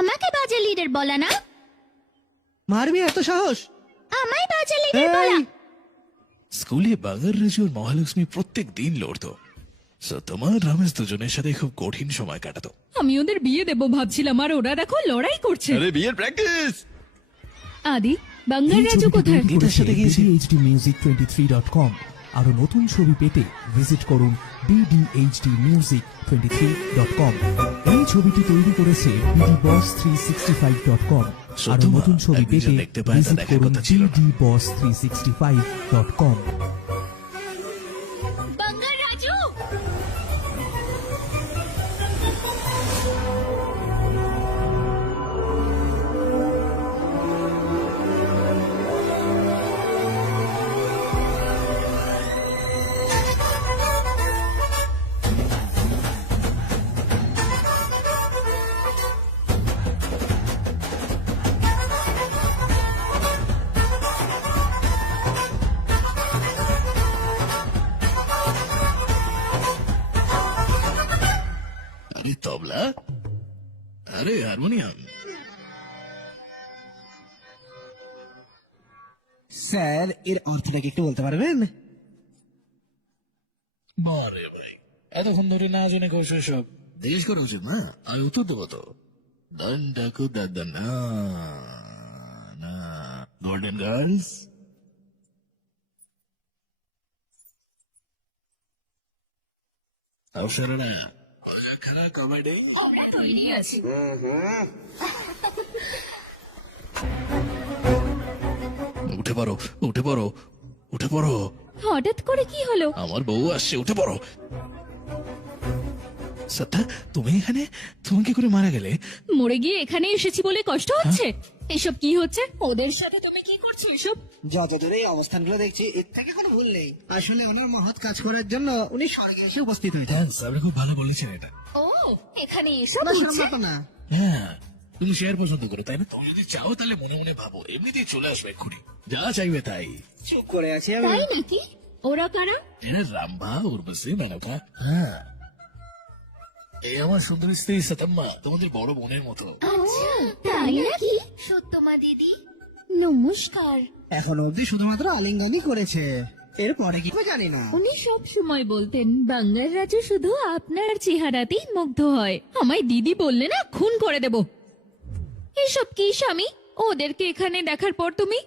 আমাকে বাজে লিডার বলা না। মারবি এত সাহস? আমায় বাজে লিডার বলা। স্কুলে বাগার রাজু আর মহালক্ষ্মী প্রত্যেক দিন লড়তো। তোমার রমেশ দুজনের সাথে খুব কঠিন সময় কাটাতো। আমি ওদের বিয়ে দেবো ভাবছিলাম, আর ওরা দেখো লড়াই করছে। আরে বিয়ের প্র্যাকটিস। আদি, বাঙ্গার রাজু কোথায়? এটার সাথে গিয়েছি। ddhdmusic23.com। আরো নতুন ছবি পেতে ভিজিট করুন ddhdmusic23.com। এই ছবিটি তৈরি করেছে ddboss365.com। আরো নতুন ছবি পেতে ভিজিট করুন ddboss365.com। বাঙ্গার রাজু, আরে তবলা, আরে হারমোনিয়াম। স্যার, এর অর্থটা কি একটু বলতে পারবেন? বারে ভাই, এতক্ষণ ধরে না জেনে কৌশ সব জিজ্ঞেস করা উচিত না? আমি উত্তর দেবো তো। দান ডাকু দাদা না না গোল্ডেন গার্লস। অবসররা খেলা কবাডি তৈরি আছে। উঠে পড়ো, উঠে পড়ো, উঠে পড়ো। হঠাৎ করে কি হলো? আমার বউ আসছে, উঠে পড়ো। সত্যা, তুমি এখানে? তুমি কি করে মারা গেলে? মরে গিয়ে এখানে এসেছি বলে কষ্ট হচ্ছে? এসব কি হচ্ছে? ওদের সাথে তুমি কি করছো এসব? যতদূর এই অবস্থানগুলো দেখছি, এর থেকে কোনো ভুল নেই। আসলে ওনার মহৎ কাজ করার জন্য উনি স্বর্গে এসে উপস্থিত হয়েছেন। থ্যাঙ্কস, আপনি খুব ভালো বলেছেন এটা। ও, এখানে এসব না, হচ্ছে? সেরকম না। হ্যাঁ, তুমি শেয়ার পছন্দ করো তাই না? তুমি যদি চাও তাহলে মনে মনে ভাবো, এমনিতেই চলে আসবে এক্ষুনি। যা চাইবে তাই। চুপ করে আছি আমি। তাই নাকি? ওরা কারা? এরা রাম্ভা, উর্বশী, মেনকা। হ্যাঁ, এই আমার সুন্দরী স্ত্রী সতম্মা, তোমাদের বড় বোনের মতো। আচ্ছা, তাই নাকি? সত্যমা দিদি, নমস্কার। এখন অবধি শুধুমাত্র আলিঙ্গনই করেছে, এরপরে কি জানি না। উনি সব সময় বলতেন বাঙ্গার রাজু শুধু আপনার চেহারাতেই মুগ্ধ হয়। আমায় দিদি বললে না খুন করে দেব। এসব কি স্বামী? ওদেরকে এখানে দেখার পর তুমি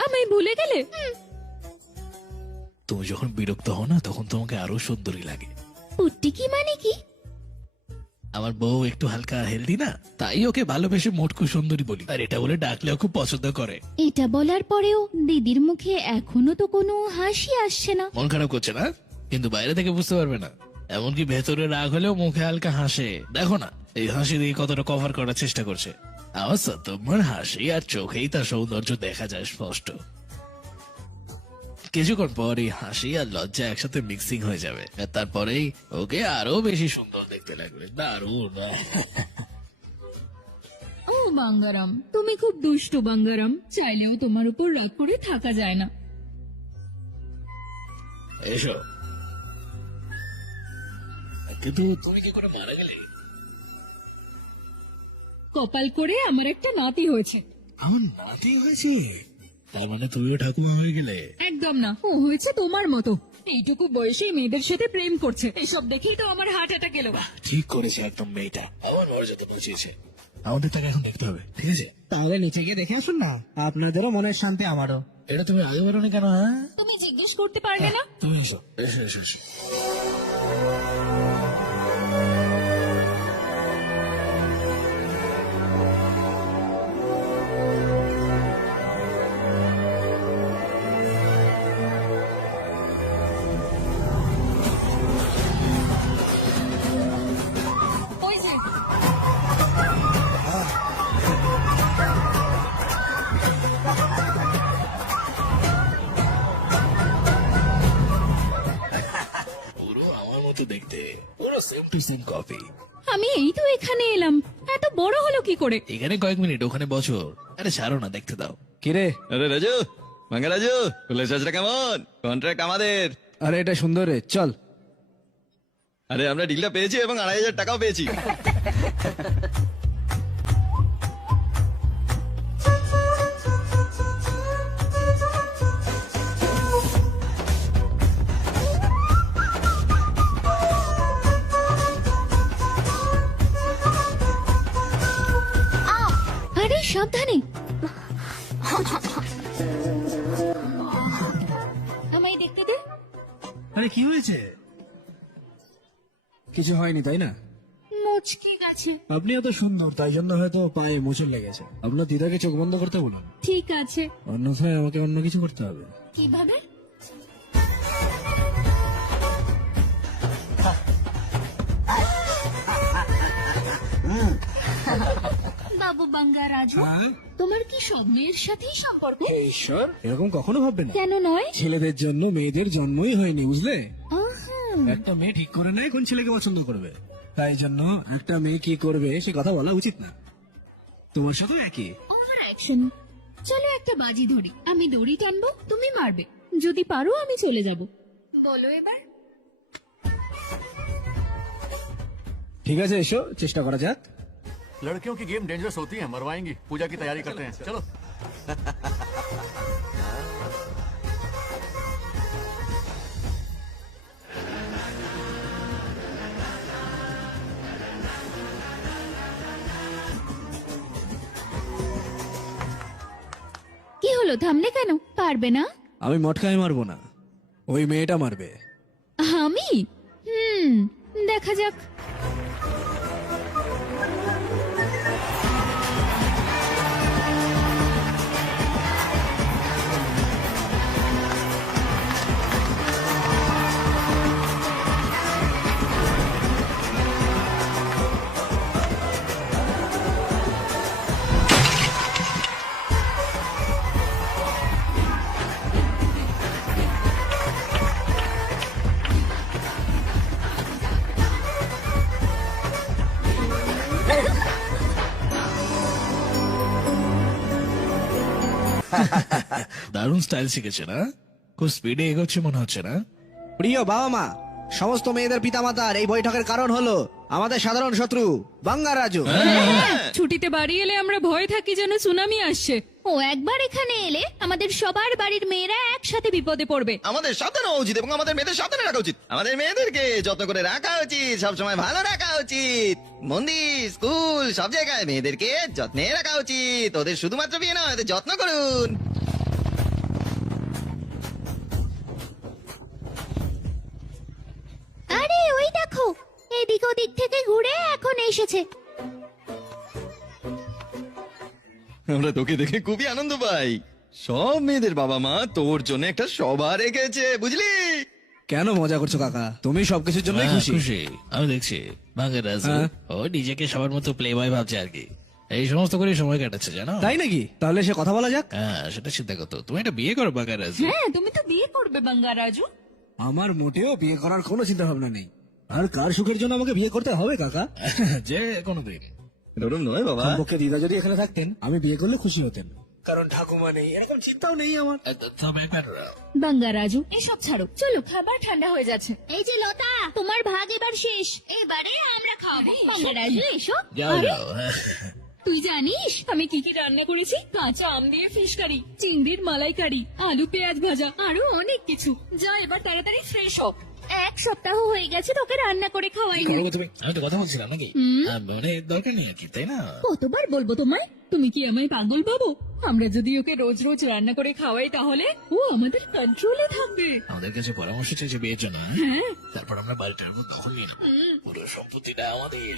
আমায় ভুলে গেলে? তুমি যখন বিরক্ত হও না, তখন তোমাকে আরো সুন্দরী লাগে। পুট্টি কি মানে কি? আমার বউ একটু হালকা হেলদি না, তাই ওকে ভালোবেসে মোটকু সুন্দরী বলি, আর এটা বলে ডাকলেও খুব পছন্দ করে। এটা বলার পরেও দিদির মুখে এখনো তো কোনো হাসি আসছে না। মন খারাপ করছে না, কিন্তু বাইরে থেকে বুঝতে পারবে না। এমনকি ভেতরে রাগ হলেও মুখে হালকা হাসে। দেখো না, এই হাসি দিয়ে কতটা কভার করার চেষ্টা করছে। আমার তোমার হাসি আর চোখেই তার সৌন্দর্য দেখা যায় স্পষ্ট। কিছুক্ষণ পর এই হাসি আর লজ্জা একসাথে মিক্সিং হয়ে যাবে, আর তারপরেই ওকে আরো বেশি সুন্দর দেখতে লাগবে। দারুণ। ও বাঙ্গারাম, তুমি খুব দুষ্ট বাঙ্গারাম। চাইলেও তোমার উপর রাগ করে থাকা যায় না। এসো। কিন্তু তুমি কি করে মারা গেলে? কপাল করে আমার একটা নাতি হয়েছে। আমার নাতি হয়েছে? তার মানে তুমিও ঠাকুমা হয়ে গেলে? একদম না, ও হয়েছে তোমার মতো। এইটুকু বয়সে মেয়েদের সাথে প্রেম করছে। এসব দেখেই তো আমার হার্ট অ্যাটাক এলো। ঠিক করেছে একদম মেয়েটা, আমার মর্যাদা বাঁচিয়েছে। আমাদের তাকে এখন দেখতে হবে, ঠিক আছে? তাহলে নিচে গিয়ে দেখে আসুন না, আপনাদেরও মনের শান্তি, আমারও। এটা তুমি আগে বলোনি কেন? হ্যাঁ, তুমি জিজ্ঞেস করতে পারবে না? তুমি এসো, এসো, এসো, এসো। ওই যে পুরো আমার মতো দেখতে, পুরো সেম টু সেম কপি। আমি এই তো এখানে এলাম, এত বড় হলো কি করে? এখানে কয়েক মিনিট, ওখানে বছর। আরে ছাড়ো না, দেখতে দাও। কিরে? আরে রাজু, বাঙ্গা রাজু, পুলিশ চাচরা কেমন? কন্ট্রাক্ট আমাদের। আরে এটা সুন্দর রে, চল। আরে আমরা ডিলটা পেয়েছি এবং 2,500 টাকাও পেয়েছি। সাবধানে। আমায় দেখতে দে। আরে কি হয়েছে? কিছু হয়নি তাই না? মুচকি গেছে। আপনি এত সুন্দর তাই জন্য হয়তো পায়ে মোচড় লেগেছে। আপনার দিদাকে চোখ বন্ধ করতে বলুন, ঠিক আছে। অন্যথায় আমাকে অন্য কিছু করতে হবে। কিভাবে? বাবু বাঙ্গারাজু, হ্যাঁ? তোমার কি সব মেয়ের সাথেই সম্পর্ক? হে ঈশ্বর, এরকম কখনো ভাববে না। কেন নয়? ছেলেদের জন্য মেয়েদের জন্মই হয়নি, বুঝলে? আহা, একটা মেয়ে ঠিক করে নেয় কোন ছেলেকে পছন্দ করবে, তাই জন্য একটা মেয়ে কি করবে সে কথা বলা উচিত না। তোমার সাথে একই। Over action. চলো একটা বাজি ধরি, আমি দড়ি টানবো, তুমি মারবে, যদি পারো আমি চলে যাব। বলো এবার। ঠিক আছে, এসো চেষ্টা করা যাক। लड़कियों की गेम डेंजरस होती है, मरवाएंगी। पूजा की तैयारी करते हैं, चलो। কি হলো, থামলে কেন? পারবে না? আমি মটকায় মারবো না, ওই মেয়েটা মারবে। আমি? দেখা যাক। দারুণ স্টাইল শিখেছে না? খুব স্পিডে এগোচ্ছে মনে হচ্ছে না? প্রিয় বাবা মা, সমস্ত মেয়েদের পিতামাতার এই বৈঠকের কারণ হলো আমাদের সাধারণ শত্রু বাঙ্গারাজু। ছুটিতে বাড়ি এলে আমরা ভয় থাকি যেন সুনামি আসছে। ও একবার এখানে এলে আমাদের সবার বাড়ির মেয়েরা একসাথে বিপদে পড়বে। আমাদের সাবধান হওয়া উচিত এবং আমাদের মেয়েদের সাবধানে রাখা উচিত। আমাদের মেয়েদেরকে যত্ন করে রাখা উচিত, সবসময় ভালো রাখা উচিত। মন্দির, স্কুল, সব জায়গায় মেয়েদেরকে যত্নে রাখা উচিত। ওদের শুধুমাত্র বিয়ে নয়, ওদের যত্ন করুন। আরে ওই দেখো, এদিক ওদিক থেকে ঘুরে এখন এসেছে। আমরা তোকে দেখে খুবই আনন্দ পাই। সব মেয়েদের বাবা মা তোর জন্য একটা সভা রেখেছে, বুঝলি? কেন মজা করছো কাকা? তুমি সবকিছুর জন্য হ্যাঁ, খুশি। খুশি আমি দেখছি। বাঙ্গারাজু হ্যাঁ। ও নিজেকে সবার মতো প্লে বয় ভাবছে আর কি। এই সমস্ত করে সময় কাটাচ্ছে জানো? তাই নাকি? তাহলে সে কথা বলা যাক। হ্যাঁ, সেটা চিন্তা করতো। তুমি একটা বিয়ে করো বাঙ্গারাজু। হ্যাঁ, তুমি তো বিয়ে করবে বাঙ্গারাজু। আমার মোটেও বিয়ে করার কোনো চিন্তা ভাবনা নেই। আর কার সুখের জন্য আমাকে বিয়ে করতে হবে কাকা? যে কোনোদিন। এরকম নয় বাবা। কমপক্ষে দিদা যদি এখানে থাকতেন আমি বিয়ে করলে খুশি হতেন, কারণ ঠাকুমা নেই, এরকম চিন্তাও নেই আমার। তবে বাঙ্গারাজু, এসব ছাড়ো, চলো, খাবার ঠান্ডা হয়ে যাচ্ছে। এই যে লতা, তোমার ভাগ এবার শেষ, এবারে আমরা খাবো। বাঙ্গারাজু এসো। যাও যাও। তুই জানিস আমি কি কি রান্না করেছি? কাঁচা আম দিয়ে ফিশ কারি, চিংড়ির মালাইকারি, আলু পেঁয়াজ ভাজা, আরো অনেক কিছু। যা এবার তাড়াতাড়ি ফ্রেশ হোক। এক সপ্তাহ হয়ে গেছে তোকে রান্না করে খাওয়াই না। করবো তুমি? আমি তো কথা বলছিলাম নাকি? মানে দরকার নেই আর কি, তাই না? কতবার বলবো তোমায়? তুমি কি আমায় পাগল ভাবো? আমরা যদি ওকে রোজ রোজ রান্না করে খাওয়াই তাহলে ও আমাদের কন্ট্রোলে থাকবে। আমাদের কাছে পরামর্শ চেয়েছে বিয়ের জন্য, হ্যাঁ? তারপর আমরা বাড়িটার মধ্যে দখল নিয়ে নেবো। পুরো সম্পত্তিটা আমাদের।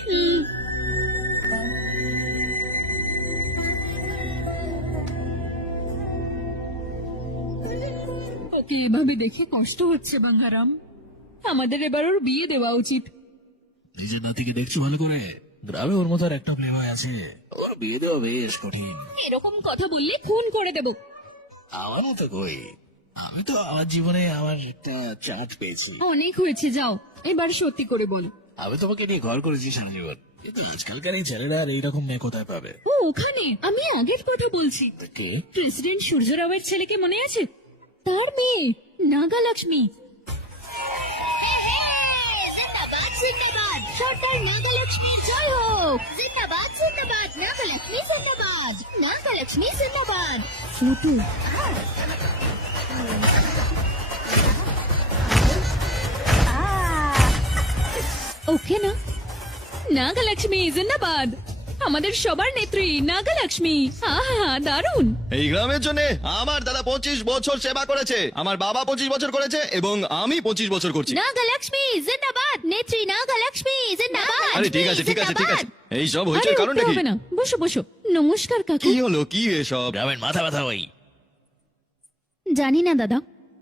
ওকে এভাবে দেখে কষ্ট হচ্ছে বাঙ্গারাম। আমাদের এবার ওর বিয়ে দেওয়া উচিত। নিজের নাতিকে দেখছো ভালো করে? গ্রামে ওর মতো আর একটা প্লে বয় আছে, ওর বিয়ে দেওয়া বেশ কঠিন। এরকম কথা বললে খুন করে দেব। আমার মতো কই, আমি তো আমার জীবনে আমার একটা চাঁদ পেয়েছি। অনেক হয়েছে, যাও এবার সত্যি করে বল। আমি তোমাকে নিয়ে ঘর করেছি সারা জীবন, কিন্তু আজকালকার এই ছেলেরা আর এইরকম মেয়ে কোথায় পাবে? ও ওখানে, আমি আগের কথা বলছি। কে? প্রেসিডেন্ট সূর্যরাওয়ের ছেলেকে মনে আছে? তার মেয়ে নাগালক্ষ্মী। জিন্দাবাদ জিন্দাবাদ, সর্দার নাগালক্ষ্মী জয় হোক। জিন্দাবাদ জিন্দাবাদ, নাগালক্ষ্মী জিন্দাবাদ, নাগালক্ষ্মী জিন্দাবাদ। ফটো ওকে না? নাগালক্ষ্মী জিন্দাবাদ। আমাদের সবার নেত্রী নাগালক্ষ্মী। আহা, দারুণ। এই গ্রামের জন্য আমার দাদা 25 বছর সেবা করেছে, আমার বাবা 25 বছর করেছে এবং আমি 25 বছর করছি। নাগালক্ষ্মী জিন্দাবাদ, নেত্রী নাগালক্ষ্মী জিন্দাবাদ। আরে ঠিক আছে ঠিক আছে ঠিক আছে, এই সব আরে, হয়েছে কারণটা উঠতে কি? হবে না, বসো বসো। নমস্কার কাকু। কি হলো কি এসব? গ্রামের মাথা ব্যথা ওই। জানি না দাদা,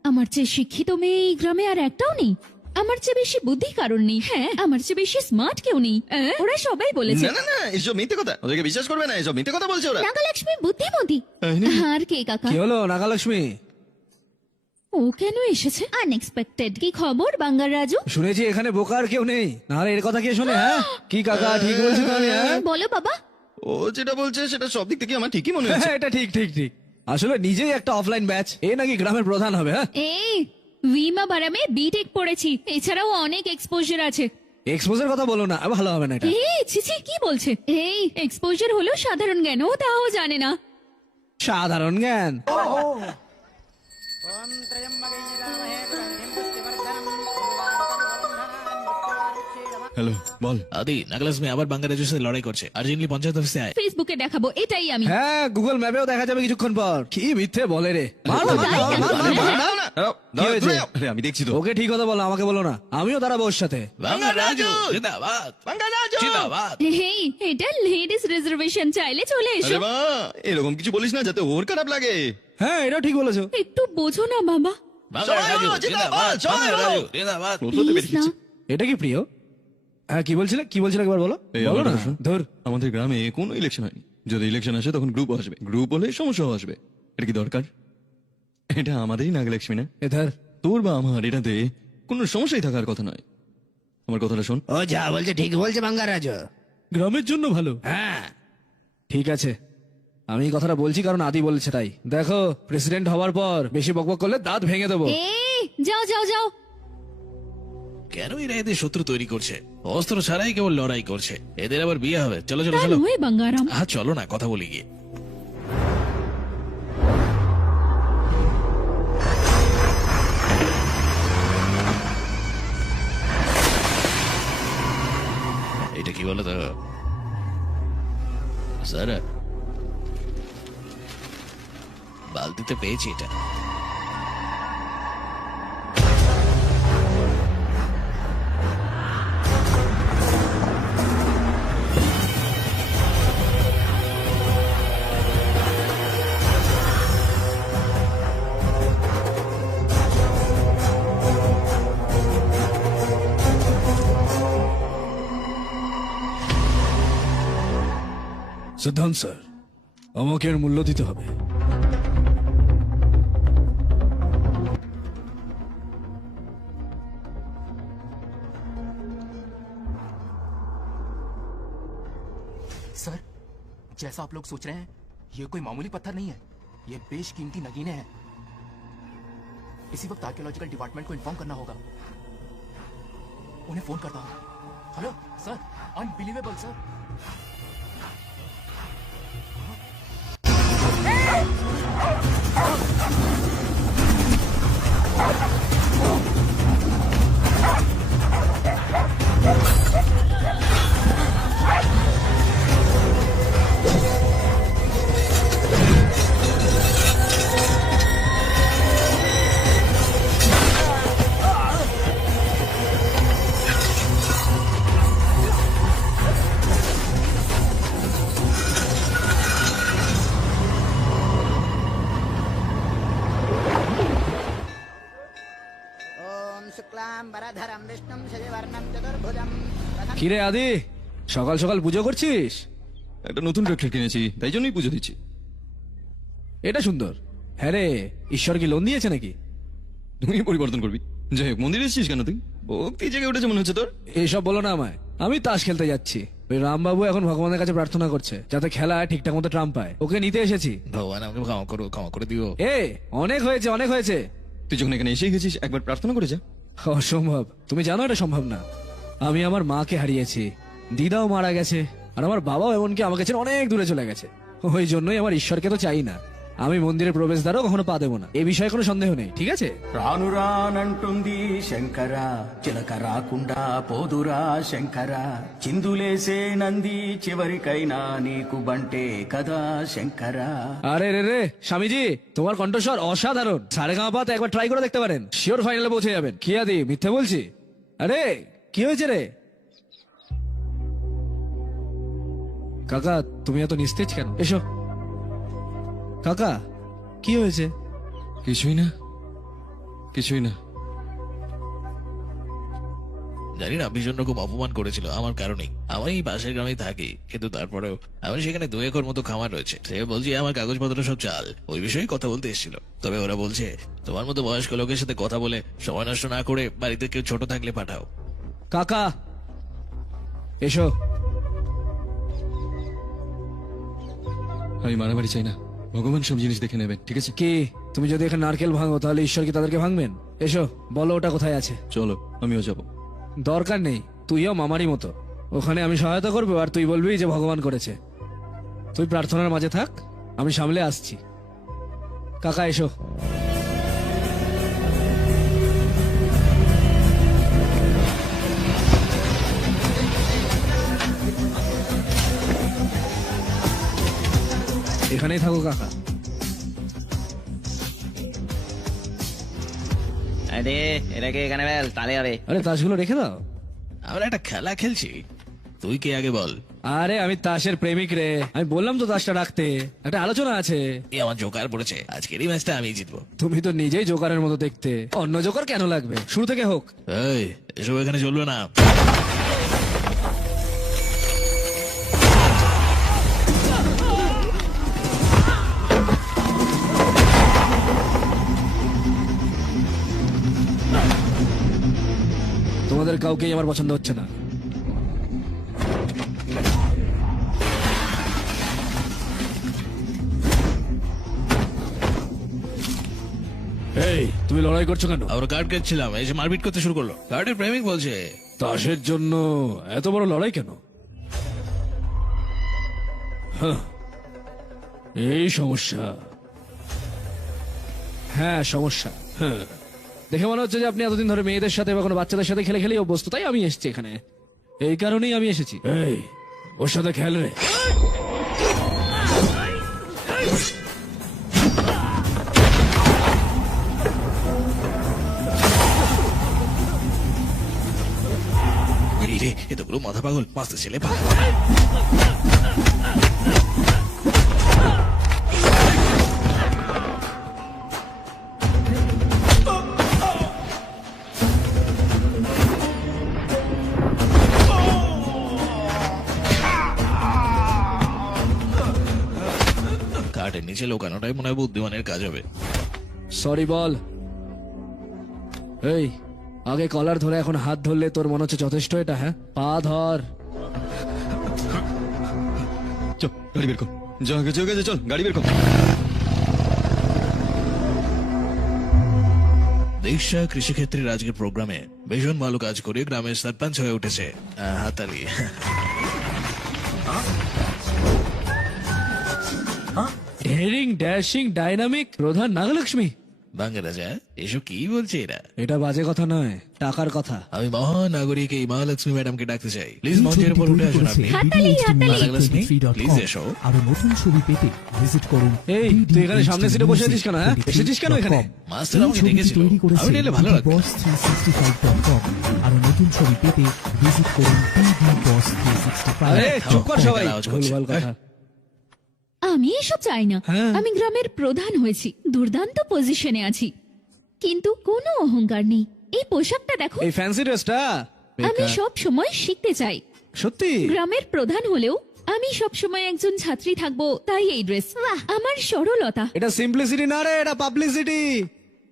আমার চেয়ে শিক্ষিত মেয়ে এই গ্রামে আর একটাও নেই। আমার চেয়ে বেশি বুদ্ধি কারণ নেই। হ্যাঁ, আমার চেয়ে বেশি স্মার্ট কেউ নেই। ওরা সবাই বলেছে। না না না, এসব মিথ্যে কথা, ওদেরকে বিশ্বাস করবে না, এসব মিথ্যে কথা বলছে ওরা। নাগালক্ষ্মী বুদ্ধিমতী। আর কে কাকা? কি হলো নাগালক্ষ্মী? ও কেন এসেছে? আনএক্সপেক্টেড। কি খবর বাঙ্গার রাজু? শুনেছি এখানে বোকার কেউ নেই, নাহলে এর কথা কে শোনে? হ্যাঁ কি কাকা ঠিক বলছি তো আমি? হ্যাঁ বলো বাবা। ও যেটা বলছে সেটা সব দিক থেকে আমার ঠিকই মনে হচ্ছে। হ্যাঁ, এটা ঠিক ঠিক ঠিক। আসলে নিজেই একটা অফলাইন ব্যাচ, এ নাকি গ্রামের প্রধান হবে। হ্যাঁ এই ভিমা বারামে বিটেক পড়েছি, এছাড়াও অনেক এক্সপোজার আছে। এক্সপোজের কথা বলো না, ভালো হবে না এটা। এই ছিছি, কি বলছে? এই এক্সপোজার হলো সাধারণ জ্ঞান, ও তাও জানে না। সাধারণ জ্ঞান? হ্যালো বল। আদি নাগালক্ষ্মী আবার বাংলাদেশের সাথে লড়াই করছে, আর্জেন্টলি পঞ্চায়েত অফিসে আয়। ফেসবুকে দেখাবো, এটাই আমি। হ্যাঁ গুগল ম্যাপেও দেখা যাবে কিছুক্ষণ পর। কি মিথ্যে বলে রে। মার না, মার না, মার না, মার না। দাও না, দাও, কি হয়েছে? দূরে যাও। আরে, আমি দেখছি তো। ওকে ঠিক কথা বলো, আমাকে বলো না। আমিও দাঁড়াবো ওর সাথে। বাংলা রাজু রাজু! জিন্দাবাদ বাঙ্গারাজু! জিন্দাবাদ। এই এটা লেডিস রিজার্ভেশন, চাইলে চলে এসো। আরে বাহ, এরকম কিছু বলিস না যাতে ওর খারাপ লাগে। হ্যাঁ এটা ঠিক বলেছো। একটু বোঝো না বাবা। বাংলা সবাই রাজু বলো, জিন্দাবাদ, জিন্দাবাদ, সবাই বাংলা বলো। রাজু জিন্দাবাদ। প্রথমে Please বেরিয়ে গেছে। এটা কি প্রিয়? হ্যাঁ কি বলছিলে, কি বলছিলে একবার বলো। এই বলো আমার না কথা শোন। ধর। আমাদের গ্রামে কোনো ইলেকশন হয়নি, যদি ইলেকশন আসে তখন গ্রুপ আসবে, গ্রুপ হলে সমস্যাও আসবে। এটা কি দরকার? এটা আমাদেরই নাগালক্ষ্মী না, এধার। তোর বা আমার এটাতে কোনো সমস্যাই থাকার কথা নয়। আমার কথাটা শোন। ও যা বলছে ঠিক বলছে বাঙ্গারাজ। গ্রামের জন্য ভালো। হ্যাঁ ঠিক আছে, আমি এই কথাটা বলছি কারণ আদি বলেছে তাই। দেখো প্রেসিডেন্ট হওয়ার পর বেশি বকবক করলে দাঁত ভেঙে দেবো। এই যাও যাও যাও। কেন এরা এদের শত্রু তৈরি করছে? অস্ত্র ছাড়াই কেবল লড়াই করছে। এদের আবার বিয়ে হবে। চলো চলো তা চলো। নয় বাঙ্গারাম। চলো না, কথা বলি গিয়ে। এটা কি বলো তো স্যার? বালতিতে পেয়েছি এটা। সিদ্ধান্ত স্যার, আমাকে এর মূল্য দিতে হবে। सर, जैसा आप लोग सोच रहे हैं, ये कोई मामूली पत्थर नहीं है, ये बेशकीमती नगीने हैं। इसी वक्त आर्कियोलॉजिकल डिपार्टमेंट को इन्फॉर्म करना होगा। उन्हें फोन करता हूँ। Hello sir, unbelievable sir. ওম শুক্লাম বরধরম বিষ্ণুম শশিবর্ণম চতুর্ভুজম। কিরে আদি, সকাল সকাল পুজো করছিস? একটা নতুন ট্রাক্টর কিনেছি, তাই জন্যই পুজো দিচ্ছি। এটা সুন্দর। হ্যাঁ রে, ঈশ্বর কি লোন দিয়েছে নাকি? তুই পরিবর্তন করবি। যাই হোক, মন্দিরে এসেছিস কেন তুই? ভক্তি জেগে উঠেছে মনে হচ্ছে তোর। এইসব বলো না আমায়, আমি তাস খেলতে যাচ্ছি। ওই রামবাবু এখন ভগবানের কাছে প্রার্থনা করছে যাতে খেলা ঠিকঠাক মতো ট্রাম্প পায়। ওকে নিতে এসেছি। ভগবান আমাকে ক্ষমা করে দিও। এ অনেক হয়েছে, অনেক হয়েছে। তুই যখন এখানে এসে গেছিস একবার প্রার্থনা করে যা। অসম্ভব, তুমি জানো এটা সম্ভব না। আমি আমার মাকে হারিয়েছি, দিদাও মারা গেছে, আর আমার বাবাও এমনকি আমাকে ছেড়ে অনেক দূরে চলে গেছে। ওই জন্যই আমার ঈশ্বরকে তো চাই না। আমি মন্দিরের প্রবেশদ্বারও কখনো পা দেবো না, এ বিষয়ে কোনো సన్దేహం নেই, ঠিক আছে? రాను రానంటుంది శంకర చిలక రాకుండా పోదురా శంకర చిందులేసే నంది చివరికైనా నీకు బంటే కదా శంకర আরে রে রে স্বামীজি, তোমার কণ্ঠস্বর অসাধারণ। সারেগামাপা তো একবার ট্রাই করে দেখতে পারেন, শিওর ফাইনালে পৌঁছে যাবেন। কি আদি মিথ্যে বলছি? আরে কি হয়েছে রে কাকা, তুমি এত নিস্তেজ কেন? এসো কাকা, কি হয়েছে? কিছুই না, কিছুই না। জানি না ভীষণ রকম অপমান করেছিল আমার কারণেই। আমি এই পাশের গ্রামেই থাকি, কিন্তু তারপরেও আমার সেখানে 2 একর মতো খামার রয়েছে। সে বলছে আমার কাগজপত্র সব চাল, ওই বিষয়ে কথা বলতে এসেছিল। তবে ওরা বলছে তোমার মতো বয়স্ক লোকের সাথে কথা বলে সময় নষ্ট না করে বাড়িতে কেউ ছোট থাকলে পাঠাও। কাকা এসো। আমি মারামারি চাই না, ভগবান সব জিনিস দেখে নেবেন, ঠিক আছে? কি তুমি যদি এখানে নারকেল ভাঙো তাহলে ঈশ্বর কি তাদেরকে ভাঙবেন? এসো বলো ওটা কোথায় আছে। চলো আমিও যাব। দরকার নেই, তুইও মামারই মতো। ওখানে আমি সহায়তা করবো আর তুই বলবি যে ভগবান করেছে। তুই প্রার্থনার মাঝে থাক, আমি সামলে আসছি। কাকা এসো। এখানেই থাকো কাকা। আরে এটাকে এখানে বেল তালে হবে। আরে তাসগুলো রেখে দাও। আমরা একটা খেলা খেলছি, তুই কে আগে বল। আরে আমি তাসের প্রেমিক রে, আমি বললাম তো তাসটা রাখতে, একটা আলোচনা আছে। এই আমার জোকার পড়েছে, আজকের এই ম্যাচটা আমি জিতবো। তুমি তো নিজেই জোকারের মতো দেখতে, অন্য জোকার কেন লাগবে? শুরু থেকে হোক। এই এসব এখানে চলবে না। তোমাদের কাউকেই আমার পছন্দ হচ্ছে না। এই তুমি লড়াই করছো কেন? আমরা কার্ড খেলছিলাম, এসে মারপিট করতে শুরু করলো। কার্ডের প্রেমিক বলছে তাসের জন্য এত বড় লড়াই কেন? হাহ, এই সমস্যা। হ্যাঁ সমস্যা। হ্যাঁ, দেখে মনে হচ্ছে যে আপনি এতদিন ধরে মেয়েদের সাথে বা কোনো বাচ্চাদের সাথে খেলে খেলেই অভ্যস্ত, তাই আমি এসেছি এখানে। এই কারণেই আমি এসেছি। এই ওর সাথে খেল রে। এই রে, এ তো পুরো মাথা পাগল, মাস্ত ছেলে পাগল। কার্ডের নিচে লোকানোটাই মনে হয় বুদ্ধিমানের কাজ হবে। সরি বল। এই আগে কলার ধরে এখন হাত ধরলে তোর মনে হচ্ছে যথেষ্ট এটা? হ্যাঁ, পা ধর। চল গাড়ি বের কর, যা গেছে গেছে, চল গাড়ি বের কর। দীক্ষা কৃষিক্ষেত্রের আজকের প্রোগ্রামে ভীষণ ভালো কাজ করে গ্রামের সরপঞ্চ হয়ে উঠেছে। হাতালি। ডেয়ারিং, ড্যাশিং, ডাইনামিক প্রধান নাগলক্ষ্মী। বাংলা রাজা, এসব কি বলছে এরা? এটা বাজে কথা নয়, টাকার কথা। আমি মহানাগরিক এই মহালক্ষ্মী ম্যাডামকে ডাকতে চাই। প্লিজ মঞ্চের উপর উঠে আসুন আপনি। মহালক্ষ্মী, প্লিজ এসো। আরো নতুন ছবি পেতে ভিজিট করুন। এই তুই এখানে সামনে সিটে বসে আছিস কেন? হ্যাঁ, এসেছিস কেন এখানে? মাস্টার আমাকে ডেকেছিল, আমি নিলে ভালো লাগতো। boss365.com আরো নতুন ছবি পেতে ভিজিট করুন bbboss365। আরে চুপ কর সবাই, আওয়াজ করছে। ভুলভাল কথা। আমি এসব চাই না। হ্যাঁ। আমি গ্রামের প্রধান হয়েছি, দুর্দান্ত পজিশনে আছি, কিন্তু কোনো অহংকার নেই। এই পোশাকটা দেখো। এই ফ্যান্সি ড্রেসটা আমি সব সময় শিখতে চাই। সত্যি? গ্রামের প্রধান হলেও আমি সব সময় একজন ছাত্রী থাকবো, তাই এই ড্রেস। আমার সরলতা। এটা সিম্পলিসিটি না রে, এটা পাবলিসিটি।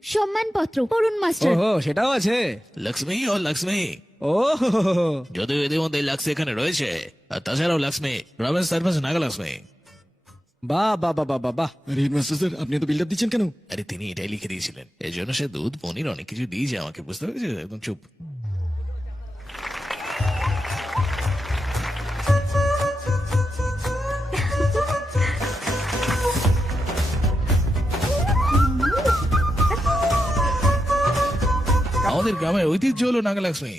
সম্মানপত্র পড়ুন মাস্টার। ওহো, সেটাও আছে। লক্ষ্মী ও লক্ষ্মী, ও যদিও এদের মধ্যে লক্ষ্মী এখানে রয়েছে, আর তাছাড়াও লক্ষ্মী গ্রামের সরপঞ্চ নাগলক্ষ্মী। বাহ বাহ বাহ বাহ বাহ। আরে হেডমাস্টার স্যার, আপনি এত বিল্ড আপ দিচ্ছেন কেন? আরে তিনি এটাই লিখে দিয়েছিলেন, এই জন্য সে দুধ পনির অনেক কিছু দিয়েছে আমাকে, বুঝতে পেরেছি? একদম চুপ। আমাদের গ্রামের ঐতিহ্য হলো নাগালক্ষ্মী,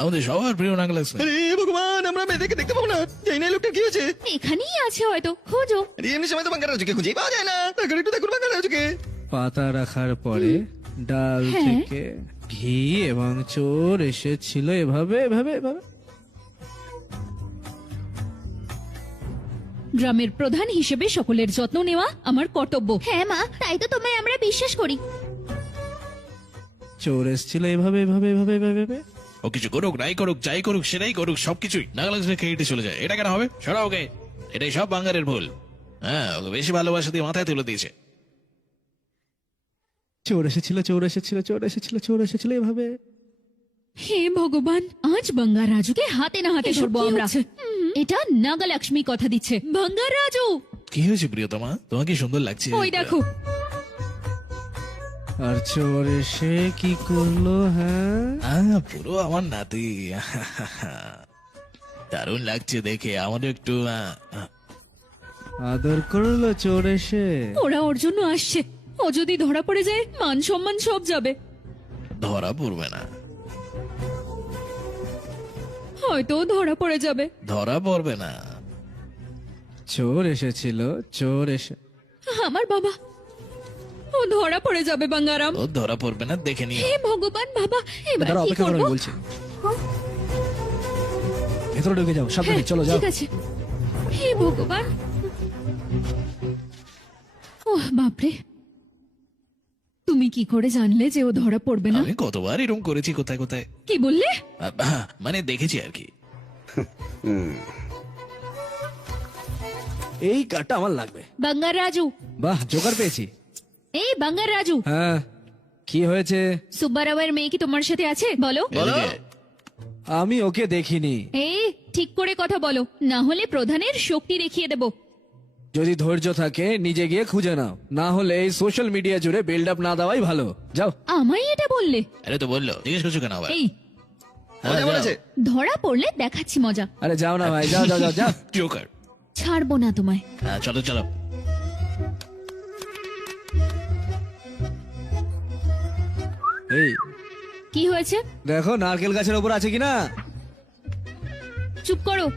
আমাদের সবার প্রিয় নাগালক্ষ্মী। আরে ভগবান, আমরা মেয়েদেরকে দেখতে পাবো না। জানি না এই লোকটা কি হয়েছে। এখানেই আছে হয়তো, খোঁজো। আরে এমনি সময় তো বাঙ্গারাজুকে খুঁজেই পাওয়া যায় না। তাকে একটু দেখুন বাঙ্গারাজুকে। পাতা রাখার পরে ডাল হ্যাঁ। থেকে ঘি এবং চোর এসেছিল এভাবে এভাবে এভাবে। গ্রামের প্রধান হিসেবে সকলের যত্ন নেওয়া আমার কর্তব্য। হ্যাঁ মা, তাই তো তোমায় আমরা বিশ্বাস করি। চোর এসেছিল এভাবে এভাবে এভাবে এভাবে এভাবে। ও কিছু করুক নাই করুক, যাই করুক সেটাই করুক, সবকিছুই নাগালক্ষ্মী খেয়ে চলে যায়। এটা কেন হবে? সরা ওকে, এটাই সব বাঙ্গারের ভুল। হ্যাঁ, ওকে বেশি ভালোবাসা দিয়ে মাথায় তুলে দিয়েছে। চোর এসেছিল চোর এসেছিল চোর এসেছিল চোর এসেছিল এভাবে। হে ভগবান, আজ বাঙ্গারাজুকে হাতে না হাতে ধরবো আমরা। এটা নাগালক্ষ্মী কথা দিচ্ছে। বাঙ্গারাজু, কি হয়েছে প্রিয়তমা, তোমাকে সুন্দর লাগছে। ওই দেখো। আর চোর এসে কি করলো? হ্যাঁ, পুরো আমার নাতি। দারুণ লাগছে দেখে, আমাদের একটু আদর করলো চোর এসে। ওরা ওর জন্য আসছে। ও যদি ধরা পড়ে যায়, মান সম্মান সব যাবে। ধরা পড়বে না, হয়তো ও ধরা পড়ে যাবে। ধরা পড়বে না। চোর এসেছিল চোর এসে। আমার বাবা, ও ধরা পড়ে যাবে বাঙ্গারাম। ও ধরা পড়বে না, দেখে নিয়ে। হে ভগবান বাবা, এবার দাঁড়াও, কি অপেক্ষা করো, করব? আমি বলছি। ভেতরে ঢুকে যাও, সাবধানে হ্যাঁ, চলো যাও। ঠিক আছে। হে ভগবান। ওহ বাপরে, তুমি কি করে জানলে যে ও ধরা পড়বে না? আমি কতবার এরকম করেছি কোথায় কোথায়। কি বললে? মানে দেখেছি আর কি। এই কার্ডটা আমার লাগবে। বাঙ্গারাজু, বাহ, জোগাড় পেয়েছি। এই বাঙ্গারাজু, হ্যাঁ, কি হয়েছে? সুব্বারাওয়ের মেয়ে কি তোমার সাথে আছে? বলো। এদিকে। আমি ওকে দেখিনি। এই ঠিক করে কথা বলো, না হলে প্রধানের শক্তি দেখিয়ে দেব। যদি ধৈর্য থাকে নিজে গিয়ে খুঁজে নাও, না হলে এই সোশ্যাল মিডিয়া জুড়ে বিল্ড আপ না দেওয়াই ভালো। যাও। আমায় এটা বললে? আরে তো বললো, জিজ্ঞেস করছো কেন আবার? এই মজা বলেছে। ধরা পড়লে দেখাচ্ছি মজা। আরে যাও না ভাই, যাও যাও যাও যাও। জোকার। ছাড়বো না তোমায়। হ্যাঁ, চলো চলো। এই কি হয়েছে? দেখো নারকেল গাছের ওপর আছে কিনা। চুপ করো।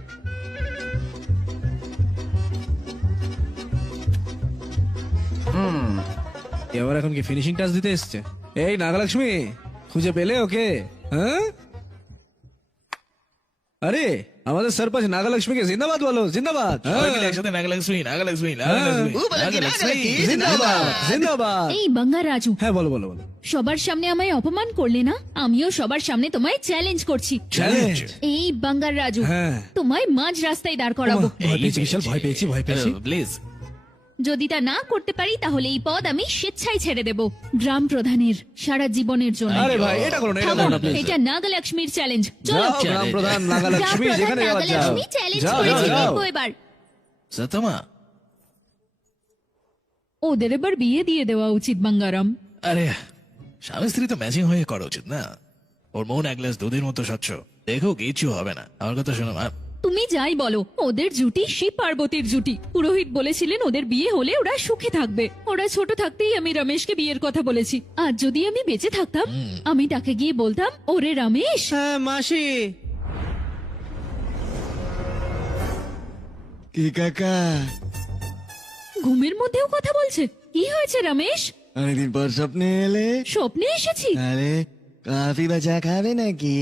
এবার এখন কি ফিনিশিং টাচ দিতে এসছে? এই নাগালক্ষ্মী, খুঁজে পেলে ওকে? হ্যাঁ, আরে আমাদের সরপঞ্চ নাগালক্ষ্মীকে জিন্দাবাদ বলো, জিন্দাবাদ। সবাই মিলে একসাথে নাগালক্ষ্মী, নাগালক্ষ্মী, নাগালক্ষ্মী, ও বলে কি নাগালক্ষ্মী। নাগালক্ষ্মী, জিন্দাবাদ জিন্দাবাদ। এই বাঙ্গারাজু, হ্যাঁ বলো বলো বলো। সবার সামনে আমায় অপমান করলে না? আমিও সবার সামনে তোমায় চ্যালেঞ্জ করছি। চ্যালেঞ্জ? এই বাঙ্গারাজু, হ্যাঁ। তোমায় মাঝ রাস্তায় দাঁড় করাবো। ভয় পেয়েছি বিশাল, ভয় পেয়েছি ভয় পেয়েছি। প্লিজ। যদি তা না করতে পারি তাহলে এই পদ আমি স্বেচ্ছায় ছেড়ে দেব, গ্রাম প্রধানের সারা জীবনের জন্য। আরে ভাই, এটা করো না, এটা থামো, করো না প্লিজ। এটা নাগালক্ষ্মীর চ্যালেঞ্জ। চলো। যাও গ্রাম প্রধান নাগালক্ষ্মী, গ্রাম যেখানে প্রধান যাওয়ার যাও। নাগালক্ষ্মী চ্যালেঞ্জ যাও, করেছি, যাও, যাও। দেখবো এবার। সত্যমা, ওদের এবার বিয়ে দিয়ে দেওয়া উচিত বাঙ্গারাম। আরে স্বামী স্ত্রী তো ম্যাচিং হয়ে করা উচিত না? ওর মন এক গ্লাস দুধের মতো স্বচ্ছ, দেখো কিছু হবে না। আমার কথা শোনো। তুমি যাই বলো, ওদের জুটি শিব পার্বতীর জুটি। পুরোহিত বলেছিলেন ওদের বিয়ে হলে ওরা সুখে থাকবে। ওরা ছোট থাকতেই আমি রমেশকে বিয়ের কথা বলেছি। আর যদি আমি বেঁচে থাকতাম, আমি তাকে গিয়ে বলতাম, ওরে রমেশ। হ্যাঁ মাসি। কি কাকা, ঘুমের মধ্যেও কথা বলছে। কি হয়েছে রমেশ? অনেকদিন পর স্বপ্নে এলে। স্বপ্নে এসেছি? আরে কফি বা চা খাবে নাকি?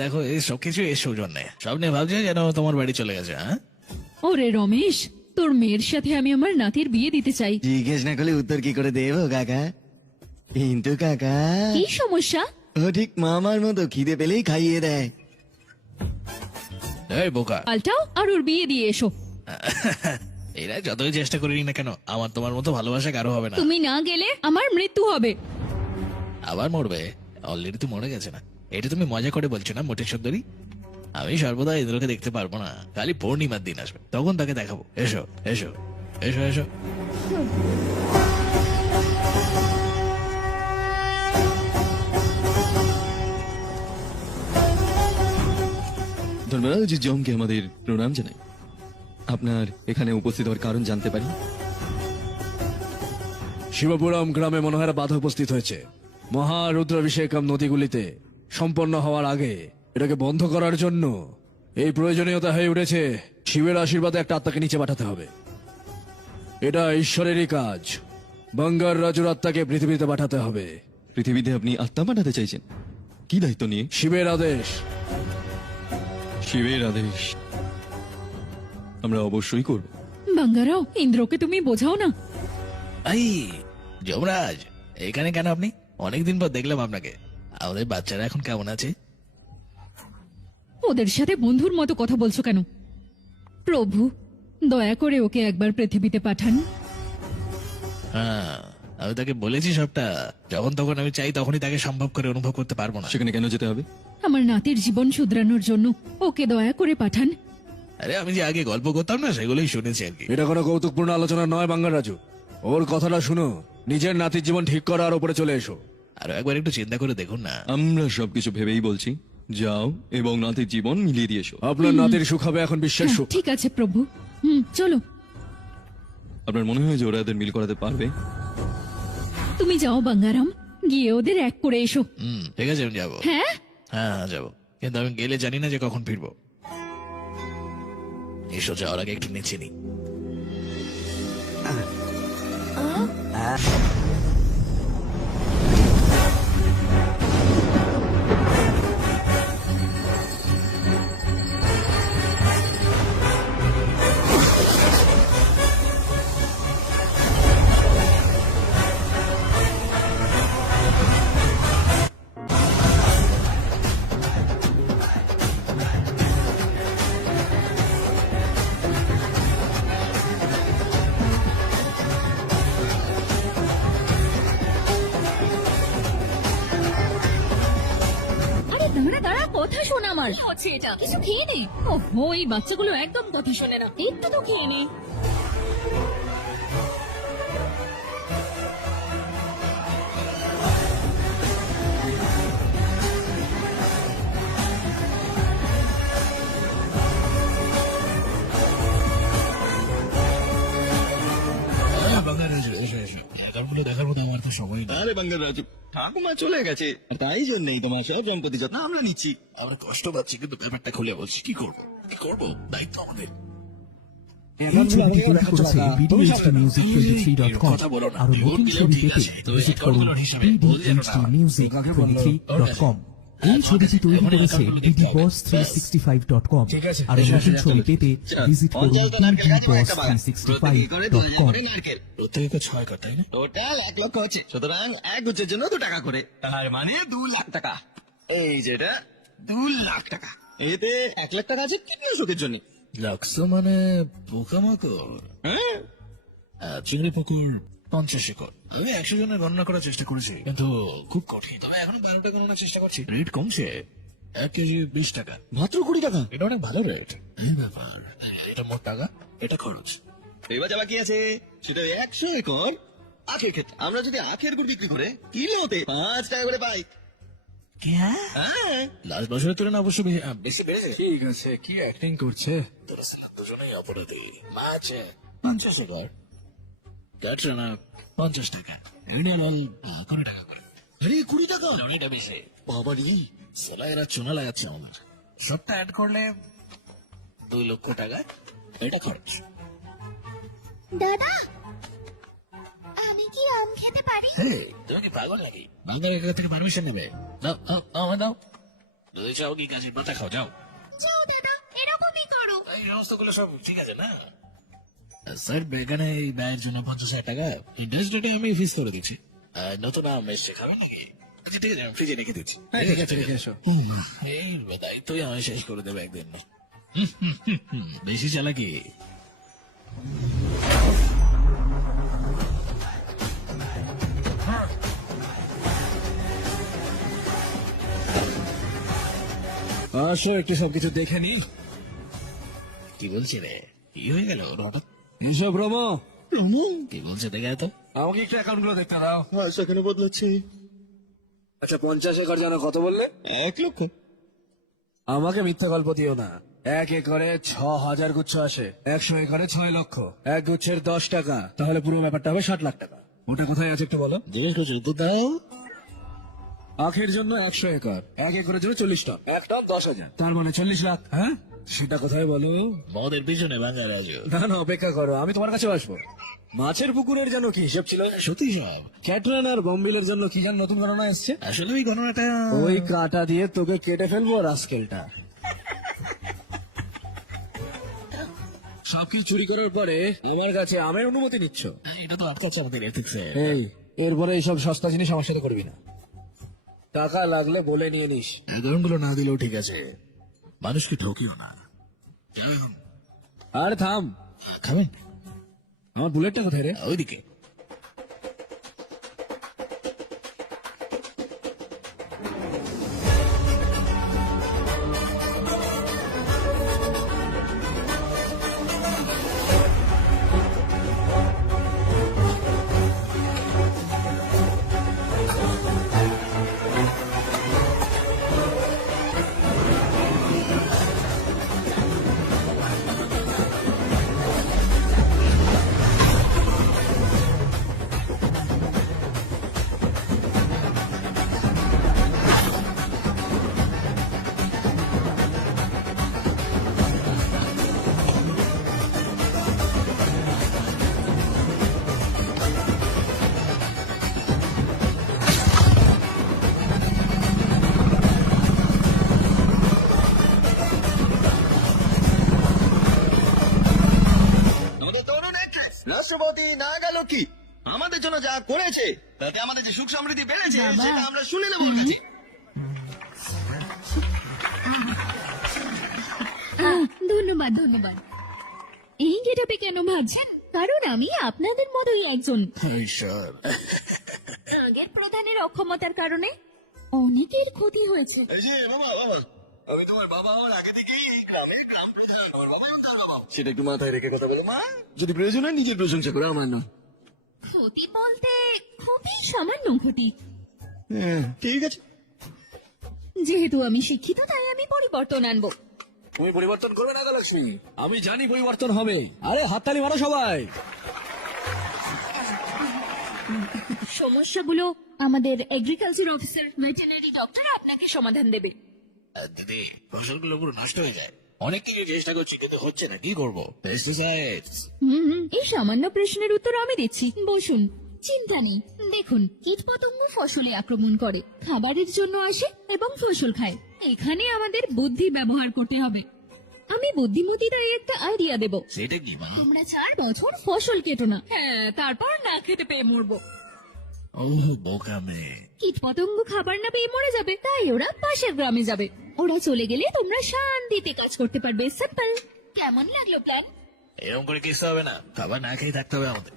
দেখো, এই সবকিছু এর সৌজন্যে। স্বপ্নে ভাবছে যেন তোমার বাড়ি চলে গেছে। হ্যাঁ, ওরে রমেশ, তোর মেয়ের সাথে আমি আমার নাতির বিয়ে দিতে চাই। জিজ্ঞেস না করলে উত্তর কি করে দেবো কাকা? কিন্তু কাকা, কি সমস্যা? ও ঠিক মামার মতো, খিদে পেলেই খাইয়ে দেয়। এই বোকা, পাল্টাও আর ওর বিয়ে দিয়ে এসো। এরা যতই চেষ্টা করি না কেন, আমার তোমার মতো ভালোবাসা কারো হবে না। তুমি না গেলে আমার মৃত্যু হবে। আবার মরবে? অলরেডি তো মরে গেছে না? এটা তুমি মজা করে বলছো না মোটের সুন্দরী? আমি সর্বদা ইন্দ্রকে দেখতে পারবো না, খালি পূর্ণিমার দিন আসবে, তখন তাকে দেখাবো। এসো এসো এসো এসো। ধর্মরাজ জমকে আমাদের প্রণাম জানাই। আপনার এখানে উপস্থিত হওয়ার কারণ জানতে পারি? শিবপুরম গ্রামে মনোহরা বাধা উপস্থিত হয়েছে। মহারুদ্রাভিষেকম নদীগুলিতে সম্পন্ন হওয়ার আগে এটাকে বন্ধ করার জন্য এই প্রয়োজনীয়তা হয়ে উঠেছে শিবের আশীর্বাদে একটা আত্মাকে নিচে পাঠাতে হবে। এটা ঈশ্বরেরই কাজ। বাঙ্গার রাজুর আত্মাকে পৃথিবীতে পাঠাতে হবে। পৃথিবীতে আপনি আত্মা পাঠাতে চাইছেন? কি দায়িত্ব নিয়ে? শিবের আদেশ। শিবের আদেশ আমরা অবশ্যই করব। বাঙ্গারাও, ইন্দ্রকে তুমি বোঝাও না। এই যমরাজ, এখানে কেন আপনি? অনেকদিন পর দেখলাম আপনাকে। আমাদের বাচ্চারা এখন কেমন আছে? ওদের সাথে বন্ধুর মতো কথা বলছো কেন? প্রভু, দয়া করে ওকে একবার পৃথিবীতে পাঠান। হ্যাঁ, আমি তাকে বলেছি সবটা। যখন তখন আমি চাই তখনই তাকে সম্ভব করে অনুভব করতে পারবো না। সেখানে কেন যেতে হবে? আমার নাতির জীবন শুধরানোর জন্য ওকে দয়া করে পাঠান। আরে আমি যে আগে গল্প করতাম না, সেগুলোই শুনেছি আর কি। এটা কোনো কৌতুকপূর্ণ আলোচনা নয় বাঙ্গার রাজু। ওর কথাটা শুনো, নিজের নাতির জীবন ঠিক করার উপরে চলে এসো। আর একবার একটু চিন্তা করে দেখুন না। আমরা সবকিছু ভেবেই বলছি, যাও এবং নাতির জীবন মিলিয়ে দিয়ে এসো। আপনার নাতির সুখ হবে এখন বিশ্বের সুখ। ঠিক আছে প্রভু, চলো। আপনার মনে হয় যে ওরা এদের মিল করাতে পারবে? তুমি যাও বাঙ্গারাম, গিয়ে ওদের এক করে এসো। ঠিক আছে, আমি যাবো। হ্যাঁ হ্যাঁ যাবো, কিন্তু আমি গেলে জানি না যে কখন ফিরবো। এসো, যাওয়ার আগে একটু নিচে নি। আরে দাঁড়া দাঁড়া, কথা শোন আমার। কি হচ্ছে এটা? কিছু খেয়ে নে। ওহো, এই বাচ্চাগুলো একদম কথা শোনে না। একটু তো খেয়ে নে। দেখার মতো আমার তো সময় নেই। আরে বাঙ্গার রাজু, ঠাকুমা চলে গেছে, আর তাই জন্যই তোমার সব সম্পত্তি যত্ন আমরা নিচ্ছি। আমরা কষ্ট পাচ্ছি, কিন্তু ব্যাপারটা খুলে বলছি। কি করবো কি করবো, দায়িত্ব আমাদের। এই ছবিটি তৈরি করেছে BDHDmusic23.com। আরো নতুন ছবি পেতে ভিজিট করুন BDHDmusic23.com। এই ছবিটি তৈরি করেছে BDBoss365.com। আরো নতুন ছবি পেতে ভিজিট করুন BDBoss365.com। প্রত্যেকে 6 কথা, তাই না? টোটাল 1 লক্ষ হচ্ছে, সুতরাং এক গুচ্ছের জন্য 2 টাকা করে, তার মানে 2 লাখ টাকা। এই যেটা 2 লাখ টাকা, এতে 1 লাখ টাকা আছে কিডনি ওষুধের জন্য। লাক্সো মানে পোকামাকড়। হ্যাঁ, চিংড়ি পুকুর 50 একর। আমি 100 জনের গণনা করার চেষ্টা করেছি, কিন্তু খুব কঠিন। তবে এখন গানটা গণনার চেষ্টা করছি। রেট কমছে, 1 কেজি 20 টাকা। মাত্র 20 টাকা? এটা অনেক ভালো রেট। এই ব্যাপার, এটা মোট টাকা, এটা খরচ। এবার যাবা কি আছে, সেটা 100 একর আখের ক্ষেত। আমরা যদি আখের গুড় বিক্রি করে কিলোতে 5 টাকা করে পাই। হ্যাঁ, লাস্ট বছরের তুলনায় অবশ্য বেশি বেড়েছে। ঠিক আছে, কি অ্যাক্টিং করছে। দুজনেই অপরাধী। মাছ 50 একর, ক্যাটরানা 50 টাকা, ইন্ডিয়ান 20 টাকা করে। আরে 20 টাকা? এটা বেশি। বাবারি, সোলা এরা চুনা লাগাচ্ছে আমার। সবটা অ্যাড করলে 2 লক্ষ টাকা, এটা খরচ। দাদা, আমি কি আম খেতে পারি? তুমি কি পাগল নাকি? বাংলার এখান থেকে পারমিশন নেবে? দাও দাও আমার দাও। যদি চাও কি গাছের পাতা খাও, যাও যাও দাদা, এরকমই করো। এই সমস্তগুলো সব ঠিক আছে না? স্যার, এখানে এই ব্যয়ের জন্য 50,000 টাকা ইন্টারেস্ট রেটে আমি ফিস করে দিচ্ছি। নতুন আম এসছে, খাবেন নাকি? আচ্ছা ঠিক আছে, আমি ফ্রিজে রেখে দিচ্ছি। ঠিক আছে, রেখে এসো। এই দায়িত্বই আমি শেষ করে দেবো একদিন। বেশি চালাকি। আসো, একটু সবকিছু দেখে নি। কি বলছি রে? কি হয়ে গেল হঠাৎ? এসব রমো। কি বলছে দেখে তো? আমাকে একটু অ্যাকাউন্ট গুলো দেখতে দাও। হ্যাঁ, সেখানে বদলাচ্ছে। আচ্ছা, 50 একর জানো কত বললে? 1 লক্ষ। আমাকে মিথ্যা গল্প দিও না। 1 একরে 6000 গুচ্ছ আসে, 100 একরে 6 লক্ষ, 1 গুচ্ছের 10 টাকা, তাহলে পুরো ব্যাপারটা হবে 60 লাখ টাকা। ওটা কোথায় আছে একটু বলো। জিজ্ঞেস করছো তো, দাও। আখের জন্য 100 একর, 1 একরের জন্য 40 টন, 1 টন 10,000, তার মানে 40 লাখ। হ্যাঁ, সেটা কোথায় বলো? মদের পিছনে বাংলা রাজু। না না, অপেক্ষা করো, আমি তোমার কাছে আসবো। মাছের পুকুরের জন্য কি হিসেব ছিল? সত্যি সব। ক্যাটরান আর বম্বিলের জন্য কি যেন নতুন গণনা এসছে। আসলে ওই গণনাটা ওই কাটা দিয়ে তোকে কেটে ফেলবো রাস্কেলটা। সবকিছু চুরি করার পরে আমার কাছে আমার অনুমতি নিচ্ছ? এটা তো আটকাচ্ছে আমাদের এথিক্সে। এই, এরপরে এইসব সস্তা জিনিস আমার সাথে করবি না। টাকা লাগলে বলে নিয়ে নিস। উদাহরণগুলো না দিলেও ঠিক আছে, মানুষকে ঠকিও না। আর থাম, খাবেন? আমার বুলেটটা কোথায় রে? ওইদিকে। আমাদের তরুণ actress, রাষ্ট্রপতি নাগালক্ষ্মী আমাদের জন্য যা করেছে তাতে আমাদের যে সুখ সমৃদ্ধি বেড়েছে সেটা আমরা শুনে নেবো ওর কাছে। ধন্যবাদ ধন্যবাদ। এই গেটাপে কেন ভাবছেন? কারণ আমি আপনাদের মতোই একজন। ঈশ্বর, আগের প্রধানের অক্ষমতার কারণে অনেকের ক্ষতি হয়েছে। এই যে বাবা, আমি তোমার বাবা হওয়ার আগে থেকেই এই গ্রামের গ্রাম প্রধান, আমার বাবা তার বাবা। সেটা একটু মাথায় রেখে কথা বলো মা, যদি প্রয়োজন হয় নিজের প্রশংসা করো, আমার না। ক্ষতি বলতে খুবই সামান্য ক্ষতি। হ্যাঁ, ঠিক আছে। যেহেতু আমি শিক্ষিত তাই আমি পরিবর্তন আনবো। তুমি পরিবর্তন করবে না লক্ষ্মী? আমি জানি পরিবর্তন হবে। আরে হাততালি মারো সবাই। সমস্যাগুলো আমাদের এগ্রিকালচার অফিসার ভেটেরিনারি ডক্টর আপনাকে সমাধান দেবে। দিদি, ফসলগুলো পুরো নষ্ট হয়ে যায়। অনেক কিছু চেষ্টা করছি কিন্তু হচ্ছে না, কি করবো? পেস্টিসাইডস। এই সামান্য প্রশ্নের উত্তর আমি দিচ্ছি, বসুন। চিন্তা নেই। দেখুন, কীটপতঙ্গ ফসলে আক্রমণ করে, খাবারের জন্য আসে এবং ফসল খায়। এখানে আমাদের বুদ্ধি ব্যবহার করতে হবে। আমি বুদ্ধিমতী তাই একটা আইডিয়া দেব। সেটা কি মানে? তোমরা 4 বছর ফসল কেটো না, হ্যাঁ, তারপর না খেতে পেয়ে মরবো। ও বোকা মেয়ে। কীটপতঙ্গ খাবার না পেয়ে মরে যাবে, তাই ওরা পাশের গ্রামে যাবে। ওরা চলে গেলে তোমরা শান্তিতে কাজ করতে পারবে। সিম্পল। কেমন লাগলো প্ল্যান? এরকম করে কিস্তে হবে না, খাবার না খেয়ে থাকতে হবে আমাদের।